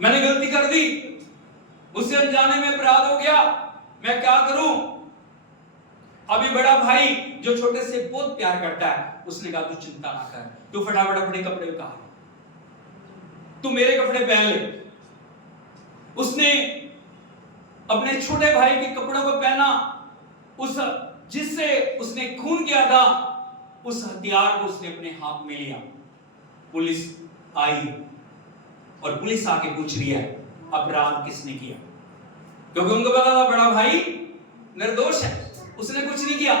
मैंने गलती कर दी, मुझसे अनजाने में अपराध हो गया, मैं क्या करूं। अभी बड़ा भाई जो छोटे से बहुत प्यार करता है उसने कहा तू चिंता ना कर, तू फटाफट अपने कपड़े उतार, तू मेरे कपड़े पहन ले। उसने अपने छोटे भाई के कपड़ों को पहना, उस जिससे उसने खून किया था उस हथियार को उसने अपने हाथ में लिया। पुलिस आई और पुलिस आके पूछ रही है अपराध किसने किया, क्योंकि उनको पता था बड़ा भाई निर्दोष है, उसने कुछ नहीं किया,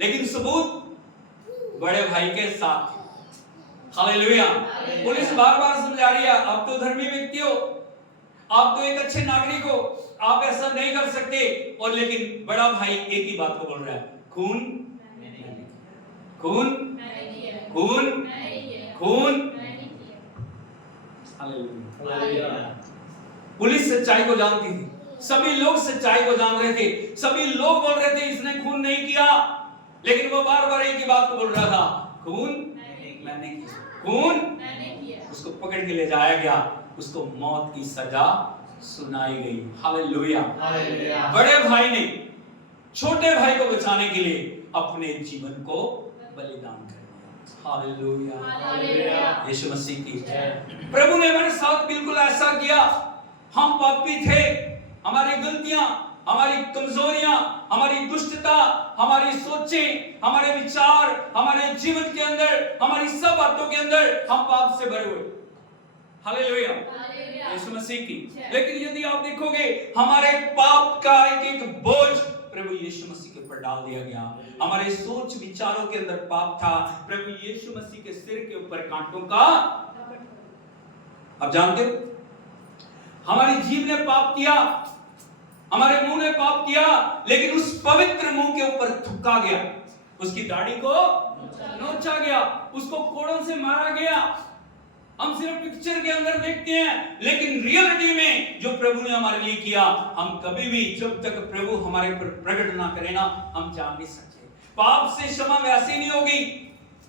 लेकिन सबूत बड़े भाई के साथ। हालेलुया। पुलिस बार बार समझा रही है आप तो धर्मी व्यक्ति हो, आप तो एक अच्छे नागरिक हो, आप ऐसा नहीं कर सकते। और लेकिन बड़ा भाई एक ही बात को बोल रहा है, खून खून खून खून। हालेलुया। पुलिस सच्चाई को जानती थी, सभी लोग सच्चाई को जान रहे थे, सभी लोग बोल रहे थे इसने खून नहीं किया, लेकिन वो बार बार एक ही बात को बोल रहा था, खून मैंने किया, खून मैंने किया। उसको पकड़ के ले जाया गया, उसको मौत की सजा सुनाई गई। हालेलुया। बड़े भाई ने छोटे भाई को बचाने के लिए अपने जीवन को बलिदान कर दिया। हालेलुया। यीशु मसीह की जय। प्रभु ने हमारे साथ बिल्कुल ऐसा किया। हम पापी थे, हमारी गलतियां, हमारी कमजोरियां, हमारी दुष्टता, हमारी सोचें, हमारे विचार, हमारे जीवन के अंदर, हमारी सब बातों के अंदर हम पाप से भरे हुए। हालेलुया, यीशु मसीह की। लेकिन यदि आप देखोगे हमारे पाप का एक एक बोझ प्रभु यीशु मसीह के ऊपर डाल दिया गया। हमारे सोच विचारों के अंदर पाप था, प्रभु यीशु मसीह के सिर के ऊपर कांटों का। आप जानते हो हमारी जीभ ने पाप किया, हमारे मुंह ने पाप किया, लेकिन उस पवित्र मुंह के ऊपर थूका गया, उसकी दाढ़ी को नोचा गया, उसको कोड़ों से मारा गया। हम सिर्फ पिक्चर के अंदर देखते हैं, लेकिन रियलिटी में जो प्रभु ने हमारे लिए किया, हम कभी भी जब तक प्रभु हमारे ऊपर प्रकट ना करे ना, हम जान नहीं सकते। पाप से क्षमा वैसे नहीं होगी,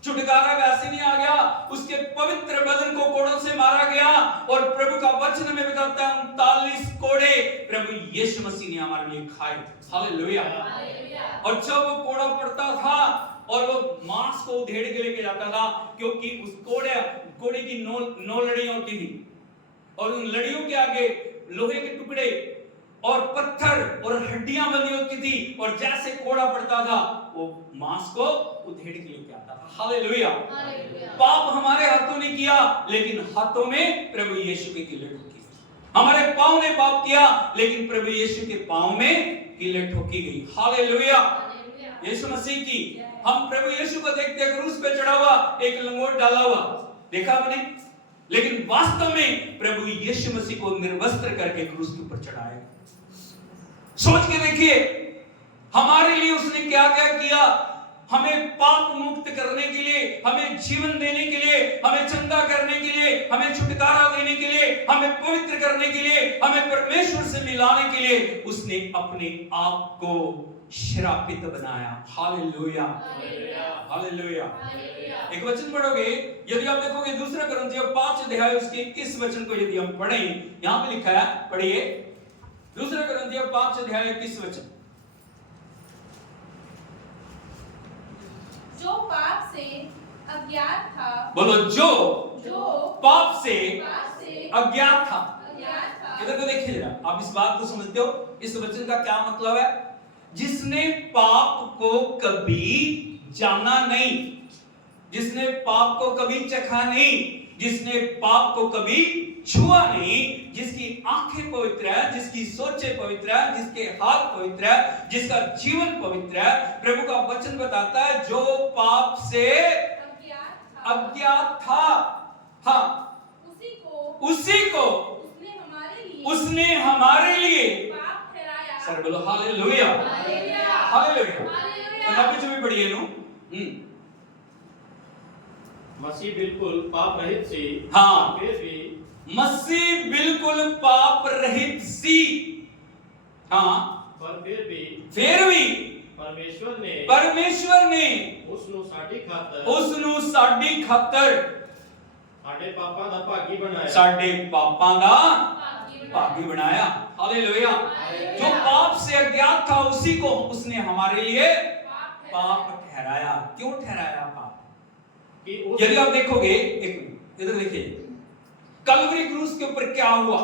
छुटकारा वैसे नहीं आ गया, उसके पवित्र बदन को कोड़ों से मारा गया। और प्रभु का वचन में बताता है 39 कोड़े प्रभु यीशु मसीह ने हमारे लिए खाए। हालेलुया। और जब वो कोड़ा पड़ता था और वो मांस को उधेड़ के लेके जाता था, क्योंकि उस कोड़े की नौ लड़ियां होती थी, और उन लड़ियों के आगे लोहे के टुकड़े और पत्थर और हड्डियां बनी होती थी, और जैसे कोड़ा पड़ता था वो मांस को उधेड़ के लेके आता था। हालेलुया। पाप हमारे हाथों ने किया, लेकिन हाथों में प्रभु यीशु की कीलें ठोकी। हमारे पांव ने पाप किया, लेकिन प्रभु यीशु के पांव में कीलें ठोकी गई। हालेलुया, यीशु मसीह की। हम प्रभु यीशु को देखते हैं क्रूस पे चढ़ा हुआ, एक लंगोट डाला हुआ देखा हमने, लेकिन वास्तव में प्रभु यीशु मसीह को निर्वस्त्र करके क्रूस के ऊपर चढ़ाया। सोच के देखिए हमारे लिए उसने क्या क्या किया। हमें पाप मुक्त करने के लिए, हमें जीवन देने के लिए, हमें चंगा करने के लिए, हमें छुटकारा देने के लिए, हमें पवित्र करने के लिए, हमें परमेश्वर से मिलाने के लिए उसने अपने आप को श्रापित बनाया। Hallelujah, hallelujah. एक वचन पढ़ोगे, यदि आप देखोगे दूसरा कुरिन्थियों 5 अध्याय उसके 21 वचन को यदि हम पढ़ें, यहां पे लिखा है, पढ़िए दूसरा कुरिन्थियों 5 अध्याय 21 वचन। जो पाप से अज्ञात था, बोलो जो पाप से अज्ञात था। इधर को देखिए जरा, आप इस बात को समझते हो इस वचन का क्या मतलब है? जिसने पाप को कभी जाना नहीं, जिसने पाप को कभी चखा नहीं, जिसने पाप को कभी छुआ नहीं, जिसकी आंखें पवित्र है, जिसकी सोचें पवित्र है, जिसके हाथ पवित्र है, जिसका जीवन पवित्र है। प्रभु का वचन बताता है जो पाप से अज्ञात था, हाँ, उसी को उसने हमारे लिए सर बोलो हालेलुया, हालेलुया। पंजाबी च भी पढ़िए नो। मसीह बिल्कुल पाप रहित सी, हाँ, फिर भी मसीह बिल्कुल पाप रहित सी, हाँ, पर फिर भी परमेश्वर ने उसनु साडी खातर साडे पापां दा भागी बनाया, साडे पापां दा भागी बनाया। हालेलुया। जो पाप से अज्ञात था उसी को उसने हमारे लिए पाप ठहराया। क्यों ठहराया पाप? यदि आप देखोगे, एक मिनट इधर देखिए, कलवरी क्रूस के ऊपर क्या हुआ?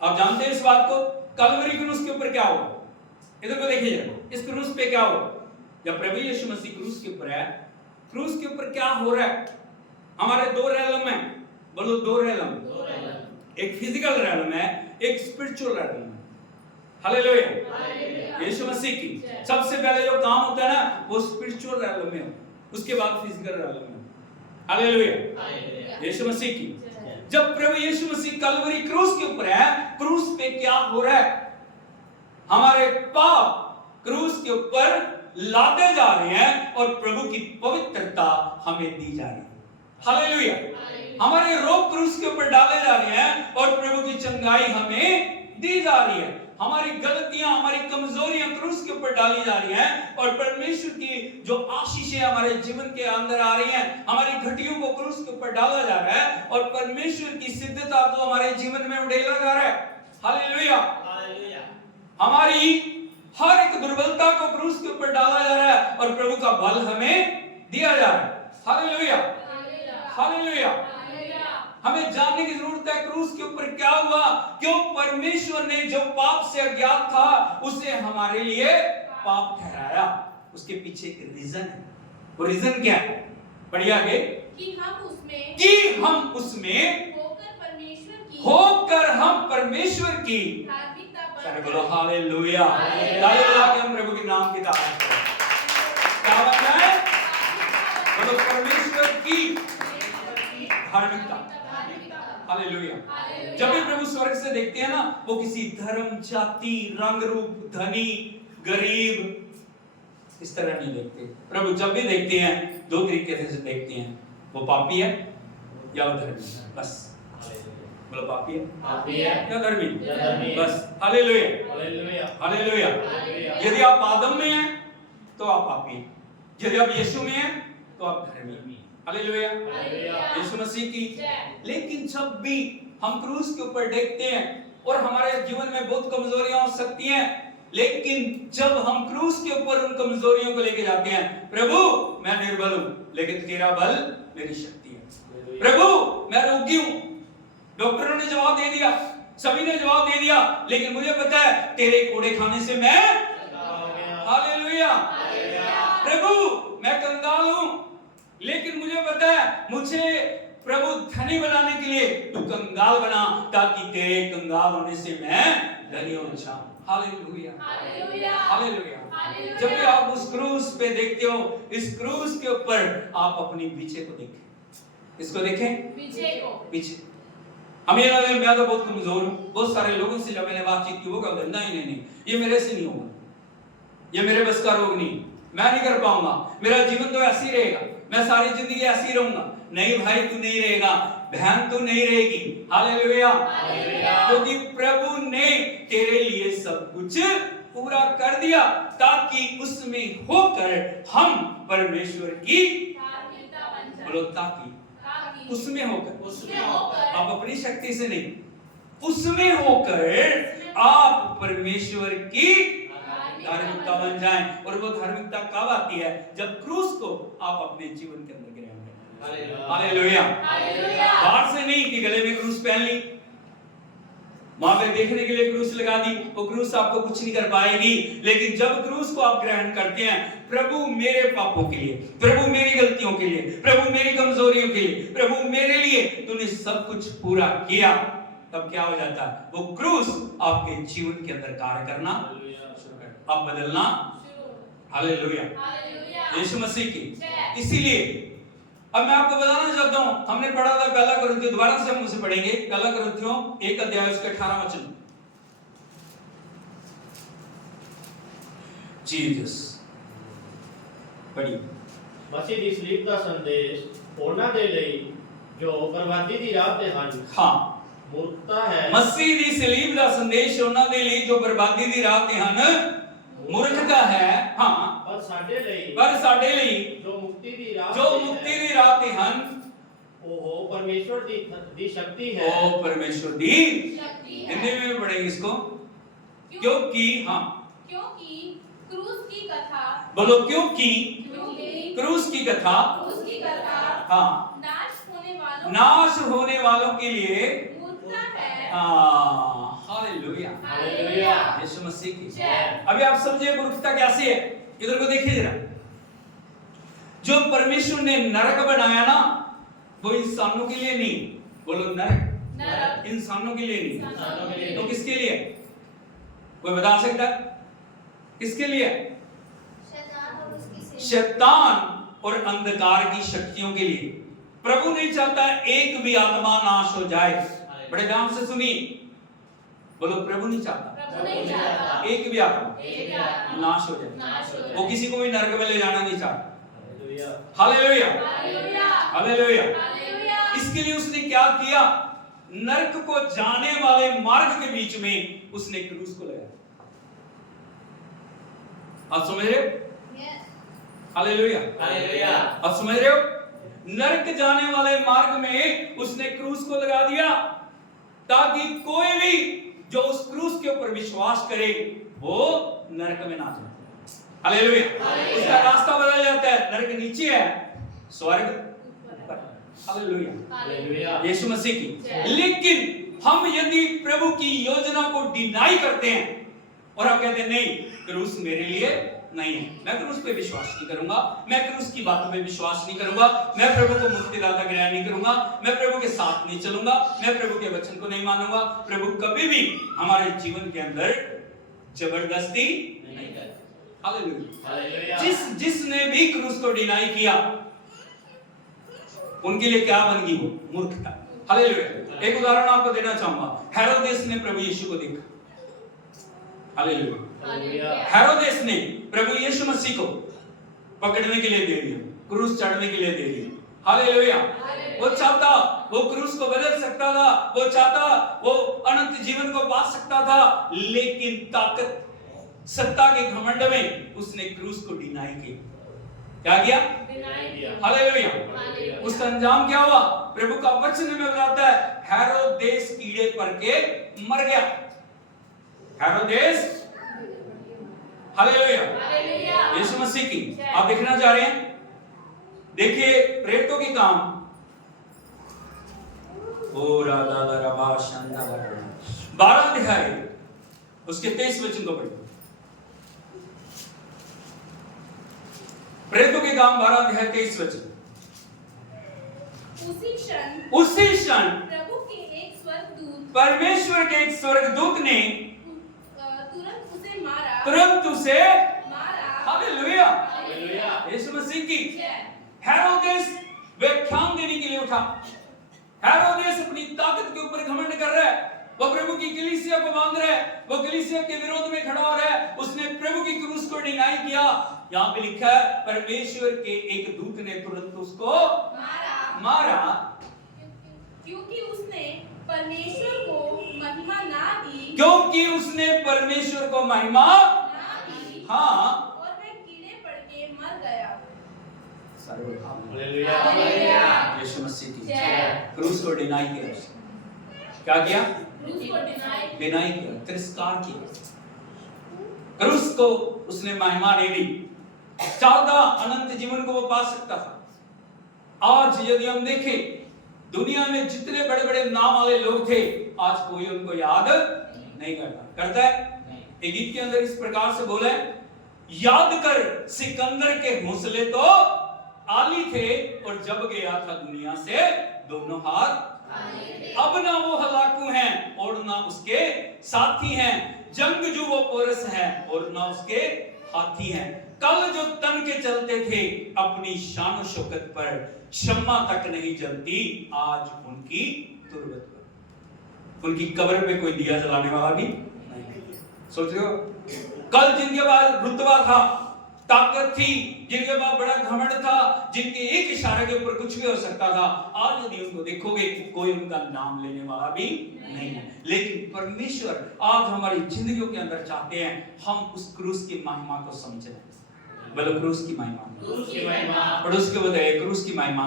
आप जानते हैं इस बात को? कलवरी क्रूस के ऊपर क्या हुआ? इधर को देखिए जरा, इस क्रूस पे क्या हुआ? जब प्रभु यीशु मसीह क्रूस के ऊपर है, क्रूस के ऊपर क्या हो रहा है? हमारे दो रैलम है, बोलो दो रैलम। एक फिजिकल रैलम है, एक स्पिरिचुअल रैलम है। हालेलुया। यीशु मसीह की सबसे पहले जो काम होता है ना, वो स्पिरिचुअल रैलम में, उसके बाद फिजिकल रैलम में। हालेलुया। यीशु मसीह की जब प्रभु यीशु मसीह कलवरी क्रूस के ऊपर है, क्रूस पे क्या हो रहा है? हमारे पाप क्रूस के ऊपर लादे जा रहे हैं और प्रभु की पवित्रता हमें दी जा रही है। हालेलुया। हमारे रोग क्रूस के ऊपर डाले जा रहे हैं और प्रभु की चंगाई हमें दी जा रही है। हमारी गलतियां, हमारी कमजोरियां क्रूस के ऊपर डाली जा रही हैं और परमेश्वर की जो आशीषें हमारे जीवन के अंदर आ रही हैं, हमारी घटियों को क्रूस के ऊपर डाला जा रहा है और परमेश्वर की सिद्धता को हमारे जीवन में उड़ेला जा रहा है। हालेलुया। हमारी हर एक दुर्बलता को क्रूस के ऊपर डाला जा रहा है और प्रभु का बल हमें दिया जा रहा है। Hallelujah, hallelujah. हमें जानने की जरूरत है क्रूस के ऊपर क्या हुआ, क्यों परमेश्वर ने जो पाप से अज्ञात था उसे हमारे लिए पाप ठहराया। उसके पीछे एक रीजन है। वो रीजन क्या है? पढ़िए आगे, कि हम उसमें होकर हम परमेश्वर की सारे बोलो हालेलुया, हालेलुया कि हम प्रभु के नाम की तारीफ करें। क्या बात है? बोलो परमेश्वर की धार्मिकता। हालेलुया। जब भी प्रभु स्वर्ग से देखते हैं ना, वो किसी धर्म, जाति, रंग, रूप, धनी, गरीब इस तरह नहीं देखते। प्रभु जब भी देखते हैं दो तरीके से देखते हैं, वो पापी है या वो धर्मी है, बस। बोलो पापी है या धर्मी, बस। Hallelujah, hallelujah. यदि आप आदम में हैं तो आप पापी हैं, यदि आप यीशु में हैं तो आप धर्मी। हालेलुया, यीशु मसीह की। लेकिन जब भी हम क्रूस के ऊपर देखते हैं और हमारे जीवन में बहुत कमजोरियां हो सकती हैं, लेकिन जब हम क्रूस के ऊपर उन कमजोरियों को लेके जाते हैं, प्रभु मैं निर्बल हूं लेकिन तेरा बल मेरी शक्ति है। प्रभु मैं रोगी हूं, डॉक्टरों ने जवाब दे दिया, सभी ने जवाब दे दिया, लेकिन मुझे पता है तेरे कोड़े खाने से मैं हालेलुया। प्रभु मैं कंगाल हूं, लेकिन मुझे पता है मुझे प्रभु धनी बनाने के लिए तू कंगाल बना, ताकि तेरे कंगाल होने से मैं धनी हो जाऊं। Hallelujah, hallelujah. जब भी आप उस क्रूस पे देखते हो, इस क्रूस के ऊपर आप अपनी पीछे को देखें। इसको देखें, पीछे। हम ये लगे मैं तो बहुत कमजोर हूं। बहुत सारे लोगों से जब मैंने बातचीत की, वो कहते नहीं, ये मेरे से नहीं होगा, ये मेरे बस का रोग नहीं, मैं नहीं कर पाऊंगा, मेरा जीवन तो ऐसे ही रहेगा, मैं सारी जिंदगी ऐसे ही रहूंगा। नहीं भाई, तू नहीं रहेगा, बहन तू नहीं रहेगी। हालेलुया, क्योंकि प्रभु ने तेरे लिए सब कुछ पूरा कर दिया, ताकि उसमें होकर हम परमेश्वर की बोलो, ताकि उसमें होकर, आप अपनी शक्ति से नहीं, उसमें होकर आप परमेश्वर की धार्मिकता बन जाएं। और वो धार्मिकता कब आती है? जब क्रूस को आप अपने जीवन के अंदर गिराएंगे। हालेलुया, बाहर से नहीं कि गले में क्रूस पहन ली, वहां पे देखने के लिए क्रूस लगा दी, वो क्रूस आपको कुछ नहीं कर पाएगी। लेकिन जब क्रूस को आप ग्रहण करते हैं, प्रभु मेरे पापों के लिए, प्रभु मेरी गलतियों के लिए, प्रभु मेरी कमजोरियों के लिए, प्रभु मेरे तूने सब कुछ पूरा किया, तब क्या हो जाता है? वो क्रूस आपके जीवन के अंदर कार्य करना शुरू कर, आप बदलना। हालेलुया, यीशु मसीह की। इसीलिए अब मैं आपको बताना चाहता हूं, हमने पढ़ा था पहला कुरिन्थियों, दोबारा से हम उसे पढ़ेंगे, पहला कुरिन्थियों 1 अध्याय उसके 18 वचन। जीसस पढ़िए। मसीह ਦੀ ਸਲੀਬ ਦਾ ਸੰਦੇਸ਼ ਉਹਨਾਂ ਦੇ ਲਈ ਜੋ ਬਰਬਾਦੀ ਦੀ ਰਾਹ ਤੇ ਹਨ। हाँ, ਮੂਰਖਤਾ ਹੈ। मसीह दी सलीब ਦਾ ਸੰਦੇਸ਼ ਉਹਨਾਂ ਦੇ ਲਈ ਜੋ ਬਰਬਾਦੀ ਦੀ ਰਾਹ ਤੇ ਹਨ, मूर्खता है। हाँ, ਪਰ ਸਾਡੇ ਲਈ पर ਸਾਡੇ ਲਈ ਜੋ ਮੁਕਤੀ ਦੀ ਰਾਹ जो ਤੇ मुक्ति ਹੈ, ਦੀ ਰਾਹ ਤੇ ਹਨ, ਉਹ ਪਰਮੇਸ਼ਵਰ ਦੀ ਸ਼ਕਤੀ ਹੈ। वो परमेश्वर दी हिंदी में भी पढ़ेंगे इसको, क्योंकि हाँ क्योंकि क्रूस की कथा बोलो, क्योंकि क्योंकि क्रूस की कथा क्रूस की कथा हाँ नाश होने वालों के लिए मूर्खता है। Hallelujah, hallelujah. यीशु मसीह की। जय। अभी आप समझिए मूर्खता कैसी है, इधर को देखिए जरा। जो परमेश्वर ने नरक बनाया ना, वो इंसानों के लिए नहीं, बोलो नरक इंसानों के लिए नहीं, इंसानों के लिए तो नहीं। किसके लिए? कोई बता सकता है किसके लिए? शैतान और अंधकार की शक्तियों के लिए। प्रभु नहीं चाहता एक भी आत्मा नाश हो जाए। बड़े ध्यान से सुनिए, बोलो प्रभु नहीं चाहता प्रभु नहीं चाहता एक भी आत्मा नाश हो जाए। वो किसी को भी नरक में ले जाना नहीं चाहता। Hallelujah, hallelujah. इसके लिए उसने क्या किया? नरक को जाने वाले मार्ग के बीच में उसने क्रूस को लगाया। आप समझ रहे हो? Hallelujah, hallelujah. आप समझ रहे हो? नरक जाने वाले मार्ग में उसने क्रूस को लगा दिया, ताकि कोई भी जो उस क्रूस के ऊपर विश्वास करे वो नरक में ना जाए। हालेलुया। उसका रास्ता बदल जाता है, नरक नीचे है, स्वर्ग ऊपर। Hallelujah, hallelujah. यीशु मसीह की। लेकिन हम यदि प्रभु की योजना को डिनाई करते हैं और हम कहते हैं नहीं, क्रूस मेरे लिए नहीं है, मैं क्रूस पे विश्वास नहीं करूंगा, मैं क्रूस की बातों पे विश्वास नहीं करूंगा, मैं प्रभु को मुक्तिदाता ग्रहण नहीं करूंगा, मैं प्रभु के साथ नहीं चलूंगा, मैं प्रभु के वचन को नहीं मानूंगा। प्रभु कभी भी हमारे जीवन के अंदर जबरदस्ती नहीं करता। Hallelujah, hallelujah. जिसने भी क्रूस को डिनाई किया उनके लिए क्या बन गई? वो मूर्खता। हालेलुया। एक उदाहरण आपको देना चाहूंगा। हेरोदेस ने प्रभु यीशु को देखा। हालेलुया। हेरोदेस ने प्रभु यीशु मसीह को पकड़ने के लिए दे दिया, क्रूस चढ़ने के लिए दे दिया। हालेलुया। वो चाहता वो क्रूस को बदल सकता था, वो चाहता वो अनंत जीवन को पा सकता था, लेकिन ताकत सत्ता के घमंड में उसने क्रूस को डिनाई किया। क्या किया? हालेलुया। उसका अंजाम क्या हुआ? प्रभु का वचन में बताता है, हेरोदेस कीड़े पर के मर गया। हेरोदेस, हालेलुया, यीशु मसीह की। आप देखना चाह रहे हैं? देखिए प्रेरितों के काम, ओ राधा रबा शंदा 12 अध्याय उसके 23 वचन को पढ़िए। प्रेरितों के काम 12 अध्याय 23 वचन। उसी क्षण प्रभु के एक स्वर्गदूत, परमेश्वर के एक स्वर्गदूत ने तुरंत उसे मारा। Hallelujah, hallelujah. यीशु मसीह की। हेरोदेस व्याख्यान देने के लिए उठा। हेरोदेस अपनी ताकत के ऊपर घमंड कर रहा है, वो प्रभु की कलीसिया को बांध रहा है, वो कलीसिया के विरोध में खड़ा हो रहा है। उसने प्रभु की क्रूस को डिनाई किया। यहाँ पे लिखा है, परमेश्वर के एक दूत ने तुरंत उसको मारा, क्योंकि उसने परमेश्वर को महिमा ना दी, क्योंकि उसने परमेश्वर को महिमा ना दी, हाँ, और वह कीड़े पड़ के मर गया। हालेलुया। हालेलुया। यीशु मसीह की। जय। क्रूस को डिनाई किया उसने। क्या किया? क्रूस को डिनाई किया, तिरस्कार किया। क्रूस को उसने महिमा नहीं दी। चाहता अनंत जीवन को वो पा सकता था। आज यदि हम देखें, दुनिया में जितने बड़े बड़े नाम वाले लोग थे, आज कोई उनको याद नहीं करता है? एक गीत के अंदर इस प्रकार से बोला है, याद कर सिकंदर के हौसले तो खाली थे और जब गया था दुनिया से दोनों हाथ। अब ना वो हलाकू हैं और ना उसके साथी हैं, जंगजू वो पोरस है और ना उसके हाथी हैं। कल जो तन के चलते थे अपनी शान शौकत पर, शम्मा तक नहीं जलती आज उनकी तुरबत पर। उनकी कब्र पे कोई दिया जलाने वाला भी नहीं। सोच रहे हो, कल जिनके पास रुतबा था, ताकत थी, जिनके पास बड़ा घमंड था, जिनके एक इशारे के ऊपर कुछ भी हो सकता था, आज यदि उनको देखोगे कोई उनका नाम लेने वाला भी नहीं है। लेकिन परमेश्वर आज हमारी जिंदगियों के अंदर चाहते हैं हम उस क्रूस की महिमा को समझें। बोलो क्रूस की महिमा, क्रूस की महिमा, क्रूस के बताइए, क्रूस की महिमा,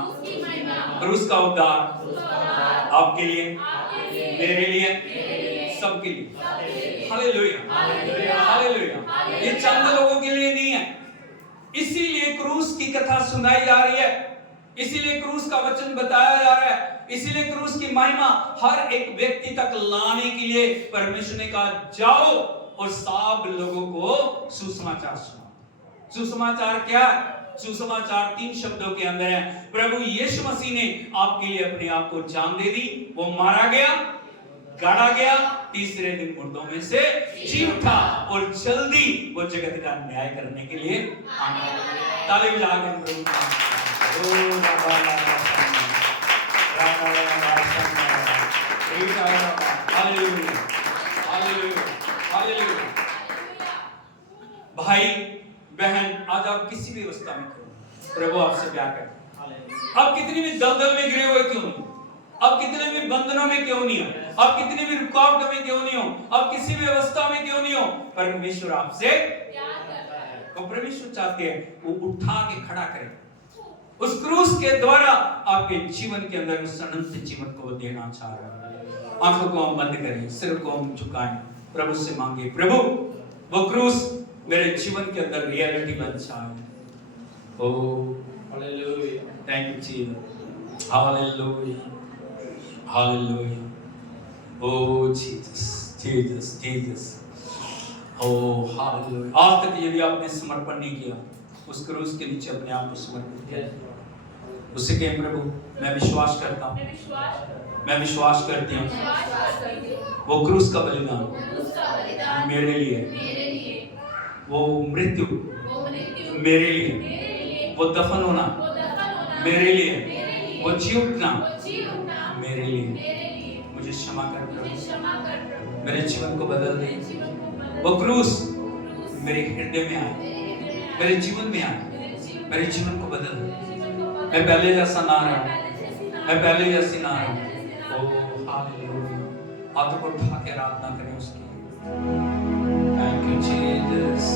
क्रूस का उद्धार आपके लिए, मेरे लिए, सबके लिए। Hallelujah, hallelujah. ये चंद लोगों के लिए नहीं है, इसीलिए क्रूस की कथा सुनाई जा रही है, इसीलिए क्रूस का वचन बताया जा रहा है, इसीलिए क्रूस की महिमा हर एक व्यक्ति तक लाने के लिए परमेश्वर ने कहा जाओ और सब लोगों को सुसमाचार सुनाओ। सुसमाचार क्या? सुसमाचार 3 शब्दों के अंदर है। प्रभु यीशु मसीह ने आपके लिए अपने आप को जान दे दी, वो मारा गया, गाड़ा गया, तीसरे दिन मुर्दों में से जी उठा और जल्दी वो जगत का न्याय करने के लिए आने वाला। ताली बजाकर प्रभु का ओ बाबा हालेलुया, हालेलुया, हालेलुया। भाई बहन, आज आप किसी भी अवस्था में हो, प्रभु आपसे प्यार करता है। आप कितनी भी दलदल में गिरे हुए क्यों नहीं, आप कितने भी बंधनों में क्यों नहीं हो, आप कितनी भी रुकावटों में क्यों नहीं हो, आप किसी भी अवस्था में क्यों नहीं हो, परमेश्वर आपसे प्यार करता है। तो परमेश्वर चाहते हैं वो उठा के खड़ा करे, उस क्रूस के द्वारा आपके जीवन के अंदर उस अनंत जीवन को देना चाह रहा है। आंखों को हम बंद करें, सिर को हम झुकाएं, प्रभु से मांगे, प्रभु वो क्रूस मेरे जीवन के अंदर रियलिटी बन जाए। Oh hallelujah, thank you Jesus, hallelujah, hallelujah, oh Jesus, Jesus, Jesus, oh hallelujah. आज तक यदि आपने समर्पण नहीं किया, उस क्रूस के नीचे अपने आप को समर्पित किया, उससे कहें प्रभु मैं विश्वास करता हूँ, मैं विश्वास करती हूँ वो क्रूस का बलिदान मेरे लिए, वो मृत्यु मेरे लिए, वो दफन होना मेरे लिए, वो जी उठना मेरे लिए। मुझे क्षमा कर प्रभु, मेरे जीवन को बदल दे। वो क्रूस मेरे हृदय में आए, मेरे जीवन में आए, मेरे जीवन को बदल दे। मैं पहले जैसा ना रहूं, मैं पहले जैसी ना रहूं। ओ हालेलुया, हाथों को उठा के आराधना करें उसकी। Thank you Jesus.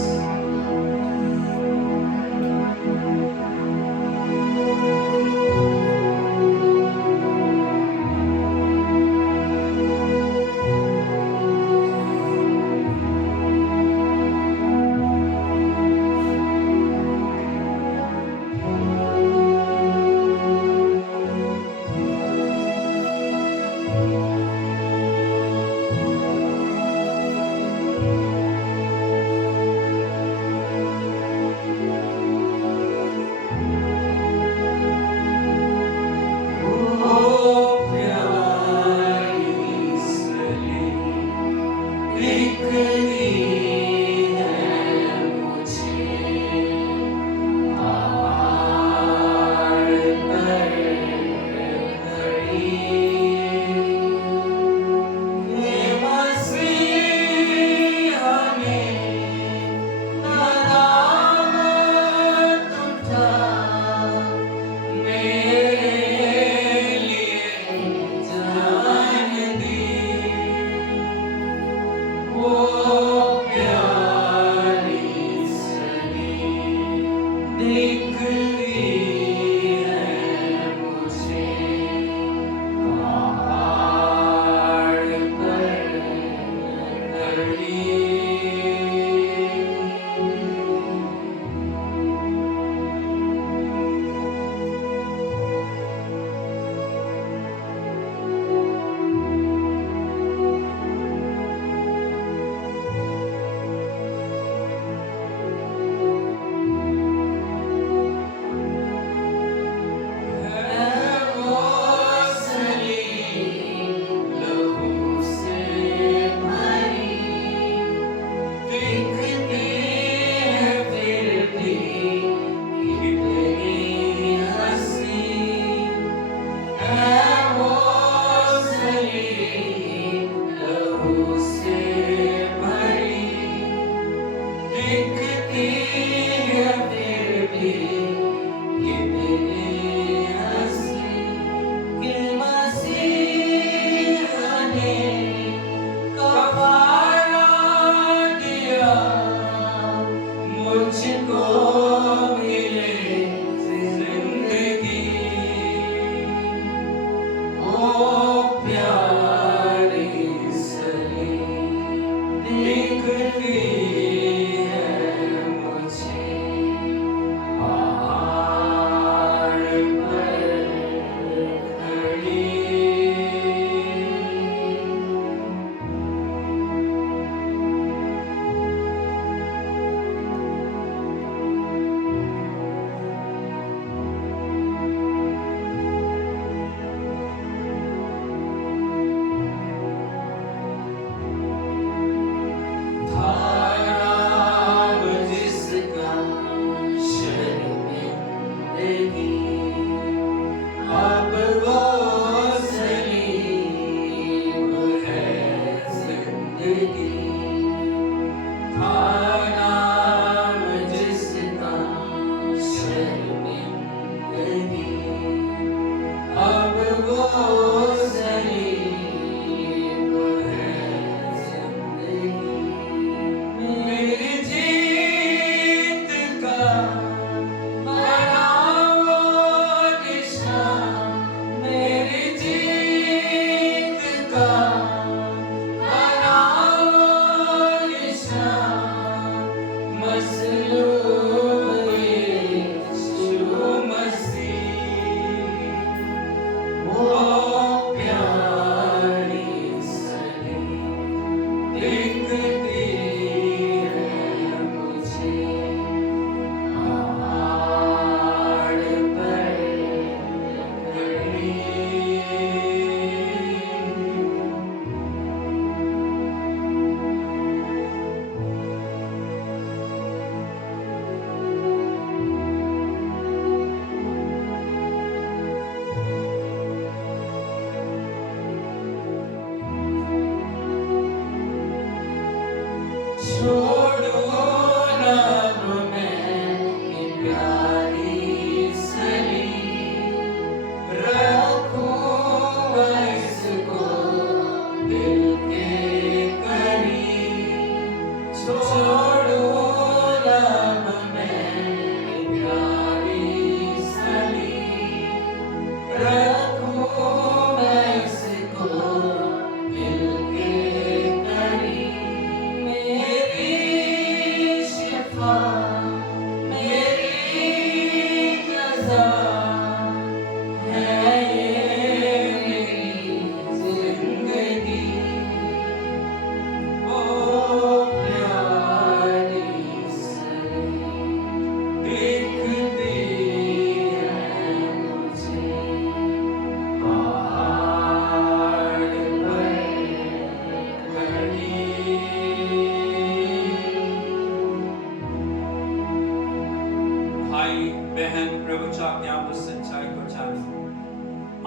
आप उस सच्चाई को जाने।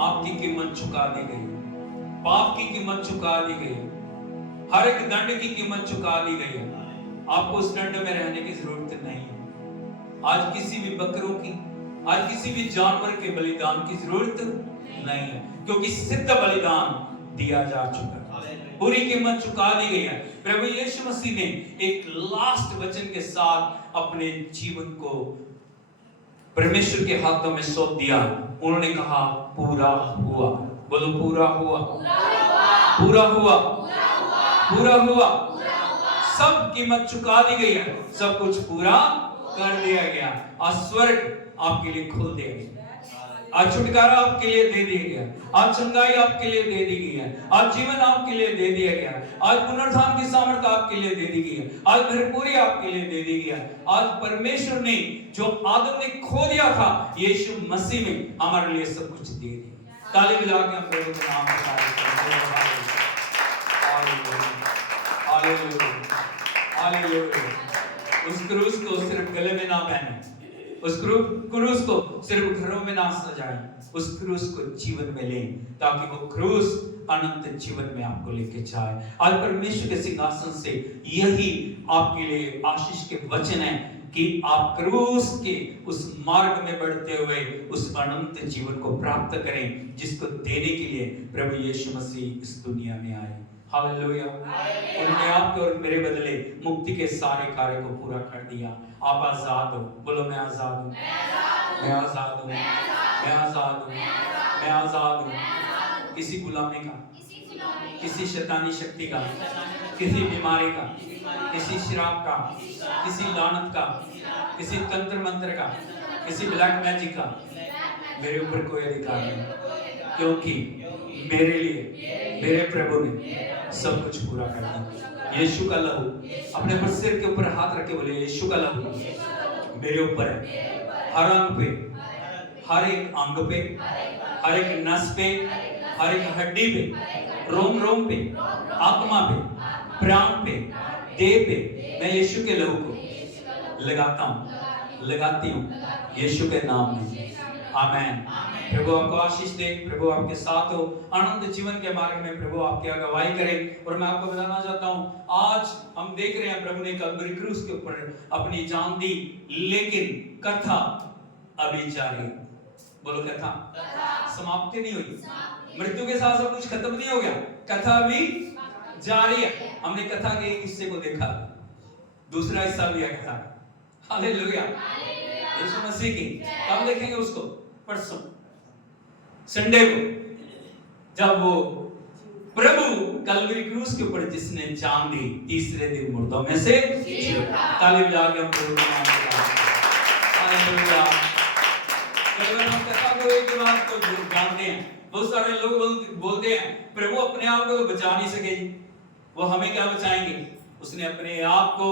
आपकी कीमत चुका दी गई, पाप की कीमत चुका दी गई, हर एक दंड की कीमत चुका दी गई है। आपको उस दंड में रहने की जरूरत नहीं है। आज किसी भी बकरों की, आज किसी भी जानवर के बलिदान की जरूरत नहीं है, क्योंकि सिद्ध बलिदान दिया जा चुका है, पूरी कीमत चुका दी गई है। प्रभु यीशु मसीह ने एक लास्ट वचन के साथ अपने जीवन को परमेश्वर के हाथों में सौंप दिया। उन्होंने कहा पूरा हुआ। बोलो पूरा हुआ, पूरा हुआ, पूरा हुआ। सब कीमत चुका दी गई है, सब कुछ पूरा कर दिया गया। आज स्वर्ग आपके लिए खोल दिया गया, आज छुटकारा आपके लिए दे दिया गया, आज चंगाई आपके लिए दे दी गई है, आज जीवन आपके लिए दे दिया गया, आज पुनरुत्थान की सामर्थ आपके लिए दे दी गई है, आज भरपूरी आपके लिए दे दी गई है। आज परमेश्वर ने जो आदम ने खो दिया था, यीशु मसीह में हमारे लिए सब कुछ दे दिया। ताली बजा के हम प्रभु का नाम हालेलुया। उस क्रूस को सिर्फ गले में ना पहने, उस क्रूस को सिर्फ घरों में ना सजाएं, उस क्रूस को जीवन में लें, ताकि वो क्रूस अनंत जीवन में आपको लेके जाए। आज परमेश्वर के सिंहासन से यही आपके लिए आशीष के वचन है कि आप क्रूस के उस मार्ग में बढ़ते हुए उस अनंत जीवन को प्राप्त करें, जिसको देने के लिए प्रभु यीशु मसीह इस दुनिया में आए। हालेलुया। उन्होंने आपके और मेरे बदले मुक्ति के सारे कार्य को पूरा कर दिया। आप आजाद हो। बोलो मैं आजाद हूँ, मैं आजाद हूँ, मैं आजाद हूँ, मैं आजाद हूँ। किसी गुलामी का, किसी शैतानी शक्ति का, किसी बीमारी का, किसी शराब का, किसी लानत का, किसी तंत्र मंत्र का, किसी ब्लैक मैजिक का मेरे ऊपर कोई अधिकार नहीं, क्योंकि मेरे लिए मेरे प्रभु ने सब कुछ पूरा कर दिया। यीशु का लहू, अपने पर सिर के ऊपर हाथ रख के बोले यीशु का लहू मेरे ऊपर है। हर अंग पे, हर एक अंग पे, हर एक नस पे, हर एक हड्डी पे, रोम रोम पे, आत्मा पे, प्राण पे, देह पे मैं यीशु के लहू को लगाता हूँ, लगाती हूँ यीशु के नाम में। आमेन। प्रभु आपको आशीष दे, प्रभु आपके साथ हो, आनंद जीवन के मार्ग में प्रभु आपकी अगुवाई करे। और मैं आपको बताना चाहता हूँ, आज हम देख रहे हैं प्रभु ने कल्वरी क्रूस के ऊपर अपनी जान दी, लेकिन कथा अभी जारी है। बोलो कथा समाप्ति नहीं हुई, मृत्यु के साथ सब कुछ खत्म नहीं हो गया, कथा अभी जारी है। हमने कथा के एक हिस्से को देखा, दूसरा हिस्सा भी है कथा। हालेलुया। यीशु मसीह की कब देखेंगे उसको? परसों संडे को, जब वो प्रभु कल्वरी क्रूस के ऊपर जिसने जान दी, तीसरे दिन मुर्दों में से जी उठा। ताली बजा के हम प्रभु का नाम लेते हैं। हालेलुया। जब हम कथा को एक बात को जानते हैं, बहुत सारे लोग बोलते हैं प्रभु अपने आप को बचा नहीं सके जी, वो हमें क्या बचाएंगे? उसने अपने आप को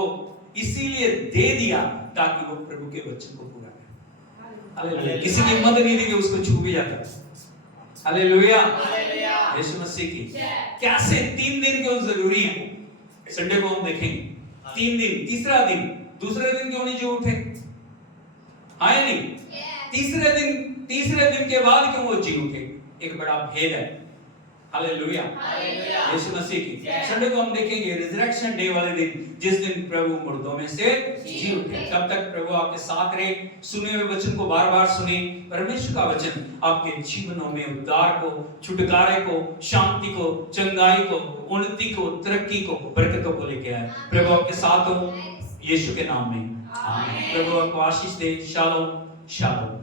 इसीलिए दे दिया ताकि वो प्रभु के वचन को पूरा करे। हालेलुया। किसी की हिम्मत नहीं थी कि उसको छू भी जाता। हालेलुया। यीशु मसीह की कैसे 3 दिन क्यों जरूरी है? संडे को हम देखेंगे 3 दिन, तीसरा दिन, दूसरे दिन क्यों नहीं जो उठे? हाँ या नहीं? तीसरे दिन के बाद क्यों वो जी उठे? एक बड़ा भेद है। हालेलुया। यीशु मसीह की संडे को हम देखेंगे रिजरेक्शन डे वाले दिन, जिस दिन प्रभु मुर्दों में से जी उठे। तब तक प्रभु आपके साथ रहे, सुने हुए वचन को बार-बार सुने। परमेश्वर का वचन आपके जीवनों में उद्धार को, छुटकारे को, शांति को, चंगाई को, उन्नति को, तरक्की को, बरकतों को लेके आए। प्रभु आपके साथ हो, यीशु के नाम में आमीन। प्रभु आपको आशीष दे। Shalom shalom.